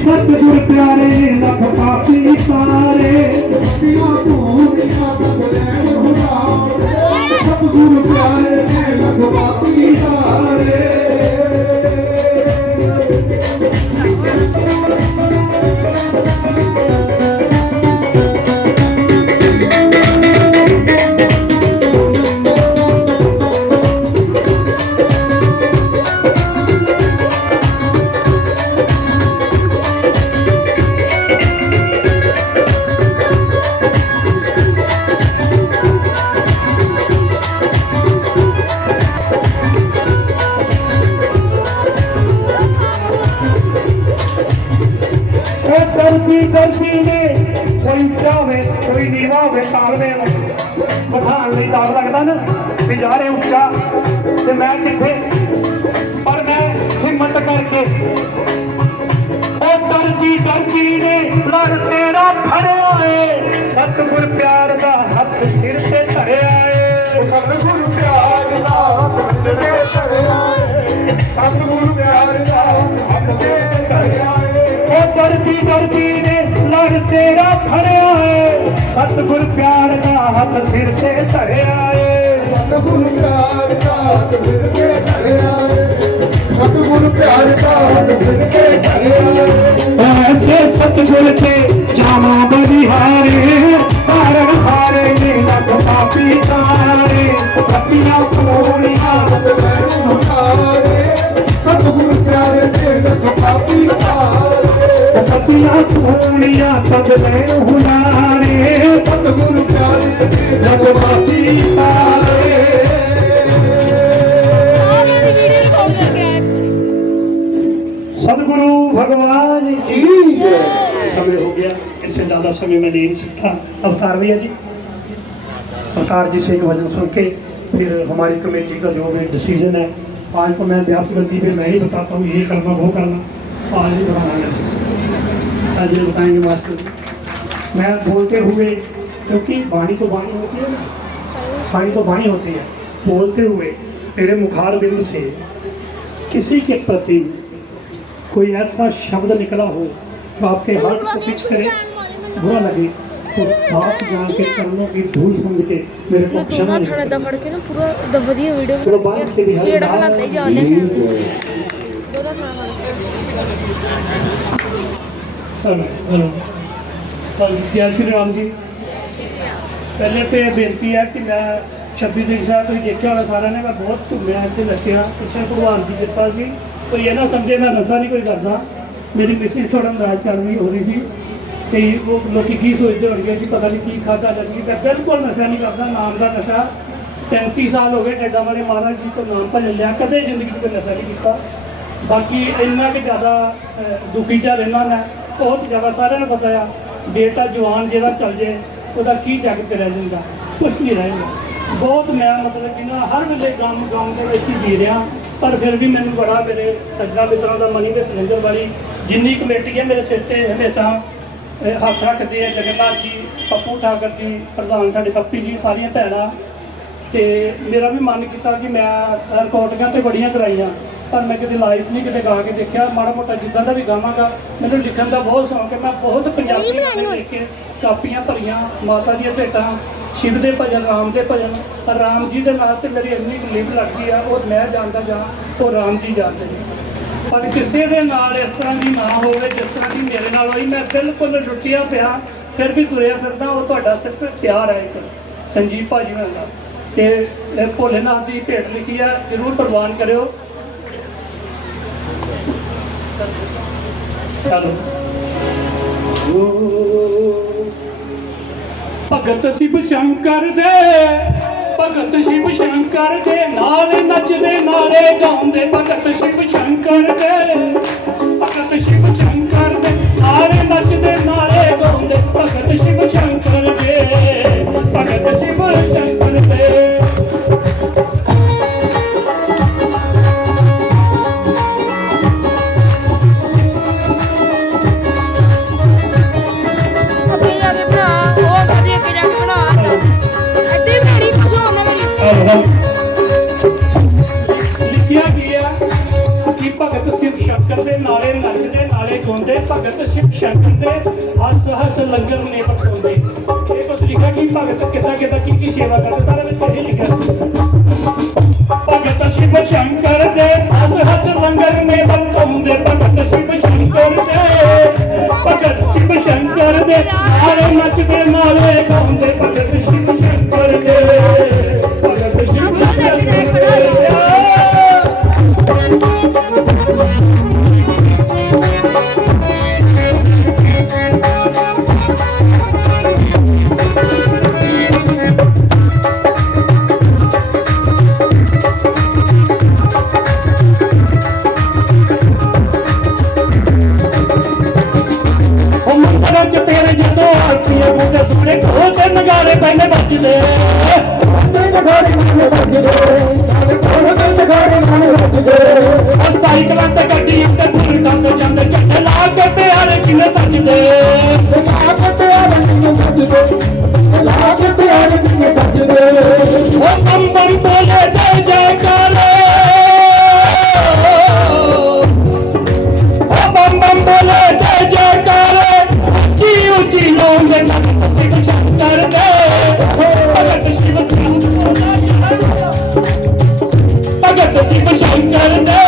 सतगुर प्यारे ने लख पापी तारे। कटिया पूड़िया तब लैन हुलारे, सतगुर प्यारे ने लख पापी तारे। दर्जी ने कोई ऊंचा होवे कोई नीवा होवे तालमेल बिठाण लई डर लगदा ना भी जा रहे ऊंचा ते मैं किथे पर मैं हिम्मत करके ओ दर्जी ने लड़ तेरा फड़िया है सतगुर प्यार दा हथ सिर ते धरिया है सतगुरु प्यार दा हथ ते धरिया है सतगुरु प्यार दा हथ ते धरिया है ओ दर्जी ने लड़ तेरा फड़िया है सतगुर प्यार दा हथ सिर ते धरिया है सतगुरु प्यार दा हथ सिर ते धरिया है सतगुरु प्यार दा हथ सिर ते धरिया है ऐसे सतगुर ते जामा बलिहारे कारण हारे ने लग पापी तारे पतियां पूरियां हथ लैन मुखारे सतगुरु प्यार ते लग पापी तारे पतियां पूरियां तब लैन हुलारे सतगुरु प्यार ते लग पापी तारे सदगुरु भगवान की समय हो गया इससे ज्यादा समय मैं ले नहीं सकता अवतार भैया जी अवतार जी से एक वजन सुन के फिर हमारी कमेटी का जो भी डिसीजन है आज तो मैं व्यासबंदी पे मैं ही बताता हूँ ये करना वो करना आज ही बताना आज ये बताएंगे मास्टर जी मैं बोलते हुए क्योंकि वाणी तो वाणी होती है ना वाणी तो वाणी होती है बोलते हुए मेरे मुखार बिंद से किसी के प्रति कोई ऐसा शब्द निकला हो जो आपके हार्ट को पिच करे बुरा लगे तो साफ जान के कर्मों की धूल समझ के मेरे को क्षमा ਥਾਣੇ ਦਾ ਫੜ ਕੇ ਨਾ ਪੂਰਾ ਦਾ ਵਧੀਆ ਵੀਡੀਓ ਚਲੋ ਬਾਅਦ ਚ ਵੀ ਜਿਹੜਾ ਹਾਲਾਤ ਹੀ ਜਾ ਲਿਆ ਦੋਰਾ ਥਾਣਾ ਫੜ ਕੇ ਜੈ ਸ਼੍ਰੀ ਰਾਮ ਜੀ ਪਹਿਲੇ ਤੇ ਬੇਨਤੀ ਹੈ ਕਿ ਮੈਂ 26 ਦਿਨ ਸਾਹਿਬ ਤੁਸੀਂ ਦੇਖਿਆ ਹੋਣਾ ਸਾਰਿਆਂ ਨੇ ਮੈਂ ਬਹੁਤ ਘੁੰਮਿਆ ਇੱਥੇ ਨੱਚਿਆ ਕਿਸੇ ਭਗਵਾਨ ਦੀ ਕਿਰਪਾ ਸੀ ਕੋਈ ਇਹ ਨਾ ਸਮਝੇ ਮੈਂ ਨਸ਼ਾ ਨਹੀਂ ਕੋਈ ਕਰਦਾ ਮੇਰੀ ਮਿਸਿਸ ਥੋੜਾ ਨਾਰਾਜ਼ ਕਰਨੀ ਹੋ ਰਹੀ ਸੀ ਤੇ ਉਹ ਲੋਕੀ ਕੀ ਸੋਚਦੇ ਹੋਣਗੇ ਕਿ ਪਤਾ ਨਹੀਂ ਕੀ ਖਾਦਾ ਲੱਗੀ ਮੈਂ ਬਿਲਕੁਲ ਨਸ਼ਾ ਨਹੀਂ ਕਰਦਾ ਨਾਮ ਦਾ ਨਸ਼ਾ 33 ਸਾਲ ਹੋ ਗਏ ਐਡਾ ਵਾਲੇ ਮਹਾਰਾਜ ਜੀ ਤੋਂ ਨਾਮ ਭਜਨ ਲਿਆ ਕਦੇ ਜ਼ਿੰਦਗੀ 'ਚ ਕੋਈ ਨਸ਼ਾ ਨਹੀਂ ਕੀਤਾ ਬਾਕੀ ਇੰਨਾ ਕਿ ਜ਼ਿਆਦਾ ਦੁਖੀ ਜਿਹਾ ਰਹਿਣਾ ਮੈਂ ਬਹੁਤ ਜ਼ਿਆਦਾ ਸਾਰਿਆਂ ਨੂੰ ਪਤਾ ਆ ਬੇਟਾ ਜਵਾਨ ਜਿਹੜਾ ਚੱਲ ਜੇ ਉਹਦਾ ਕੀ ਜੱਗ ਤੇ ਰਹਿ ਜਾਂਦਾ ਕੁਛ ਨਹੀਂ ਰਹੇਗਾ ਬਹੁਤ ਮੈਂ ਮਤਲਬ ਕਿ ਨਾ ਹਰ ਵੇਲੇ ਗਮ ਦੇ ਵਿੱਚ ਹੀ ਜੀ ਰਿਹਾ ਪਰ ਫਿਰ ਵੀ ਮੈਨੂੰ ਬੜਾ ਮੇਰੇ ਸੱਜਣਾ ਮਿੱਤਰਾਂ ਦਾ ਮਨੀ ਦੇ ਸਿਲੰਡਰ ਵਾਲੀ ਜਿੰਨੀ ਕਮੇਟੀ ਹੈ ਮੇਰੇ ਸਿਰ ਤੇ ਹਮੇਸ਼ਾ ਹੱਥ ਰੱਖਦੇ ਆ ਜਗਨਨਾਥ ਜੀ ਪੱਪੂ ਠਾਕਰ ਜੀ ਪ੍ਰਧਾਨ ਸਾਡੇ ਪੱਪੀ ਜੀ ਸਾਰੀਆਂ ਭੈਣਾਂ ਤੇ ਮੇਰਾ ਵੀ ਮਨ ਕੀਤਾ ਕਿ ਮੈਂ ਰਿਕਾਰਡਿੰਗਾਂ ਤੇ ਬੜੀਆਂ ਕਰਾਈਆਂ ਪਰ ਮੈਂ ਕਿਤੇ ਲਾਈਵ ਨਹੀਂ ਕਿਤੇ ਗਾ ਕੇ ਦੇਖਿਆ ਮਾੜਾ ਮੋਟਾ ਜਿੱਦਾਂ ਦਾ ਵੀ ਗਾਵਾਂਗਾ ਮੈਨੂੰ ਲਿਖਣ ਦਾ ਬਹੁਤ ਸ਼ੌਂਕ ਹੈ ਮੈਂ ਬਹੁਤ ਪੰਜਾਬੀ ਗਾਣੇ ਲਿਖ ਕੇ ਕਾਪੀਆਂ ਭਰੀਆਂ ਮਾਤਾ ਦੀਆਂ ਭੇਟਾਂ शिव के भजन राम के भजन पर राम जी के नाल तो मेरी इन्नी लिप लगती है और मैं जानता जा तो राम जी जानते हैं पर किसी के नाल इस तरह की ना हो जिस तरह की मेरे नाल हुई मैं बिल्कुल लुटिया पिया फिर भी तुरया फिरदा वो तुहाडा सिर्फ प्यार है एक संजीव भाजी होना तो भोलेनाथ की भेंट लिखी है जरूर प्रवान करो चलो भगत शिव शंकर दे भगत शिव शंकर दे नाले नचदे नाले गाउंदे भगत शिव शंकर दे भगत शिव शंकर दे नाले नचदे नाले गाउंदे भगत शिव शंकर दे भगत शिव शंकर दे लिखिया गया कि भगत शिव शंकर दे नाले नचदे नाले गाउंदे भगत शिव शंकर दे हस हस लंगर ने पकाउंदे ये कुछ लिखा कि भगत किदा की सेवा करते सारे में सही लिखा भगत शिव शंकर दे हस हस लंगर में पकाउंदे भगत शिव शंकर दे भगत शिव शंकर दे नाले नचदे नाले गाउंदे भगत शिव शंकर दे भगत शिव शंकर दे ਨਗਾਰੇ ਪਹਿਲੇ ਵੱਜਦੇ ਸਾਈਕਲਾਂ ਤੇ ਗੱਡੀਆਂ ਤੇ ਬੁਲਟਾਂ ਤੇ ਜਾਂਦੇ ਝੰਡੇ ਲਾ ਕੇ ਪਿਆਰੇ ਕਿਨੇ ਸੱਜਦੇ ਉਹ ਬੰਮ ਬੰਮ ਬੋਲੇ ਜੈ ਜੈਕਾਰੇ ਉਹ ਬੰਮ ਬੰਮ ਬੋਲੇ ਜੈ ਜੈਕਾਰੇ ਉੱਚੀ ਉੱਚੀ ਲਾਉਂਦੇ ਨੱਕ ਸਿੱਖ ਸ਼ੰਕਰ ਦੇ ਭਗਤ ਸ਼ਿਵ ਭਗਤ ਸ਼ਿਵ ਸ਼ੰਕਰ ਦੇ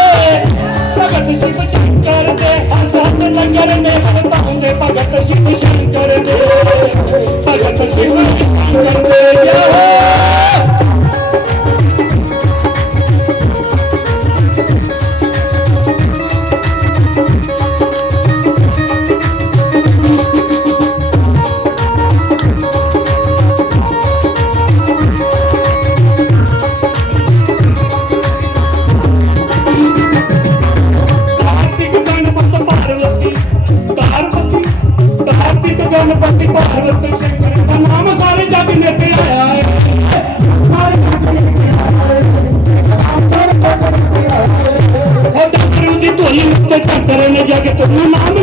ਭਗਤ ਸ਼ਿਵ ਸ਼ੰਕਰ ਦੇ ਹੱਥ ਲੰਗਰ ਨੇ ਵਰਤਾਉਂਦੇ ਭਗਤ ਸ਼ਿਵ ਸ਼ੰਕਰ ਦੇ ਭਗਤ ਸ਼ਿਵ ਸ਼ੰਕਰ ਦੇ ਜੈ गणपति पार्वती शंकर का नाम सारे जग में पे आया है दी धोली चक्कर ने जाके तुम नाम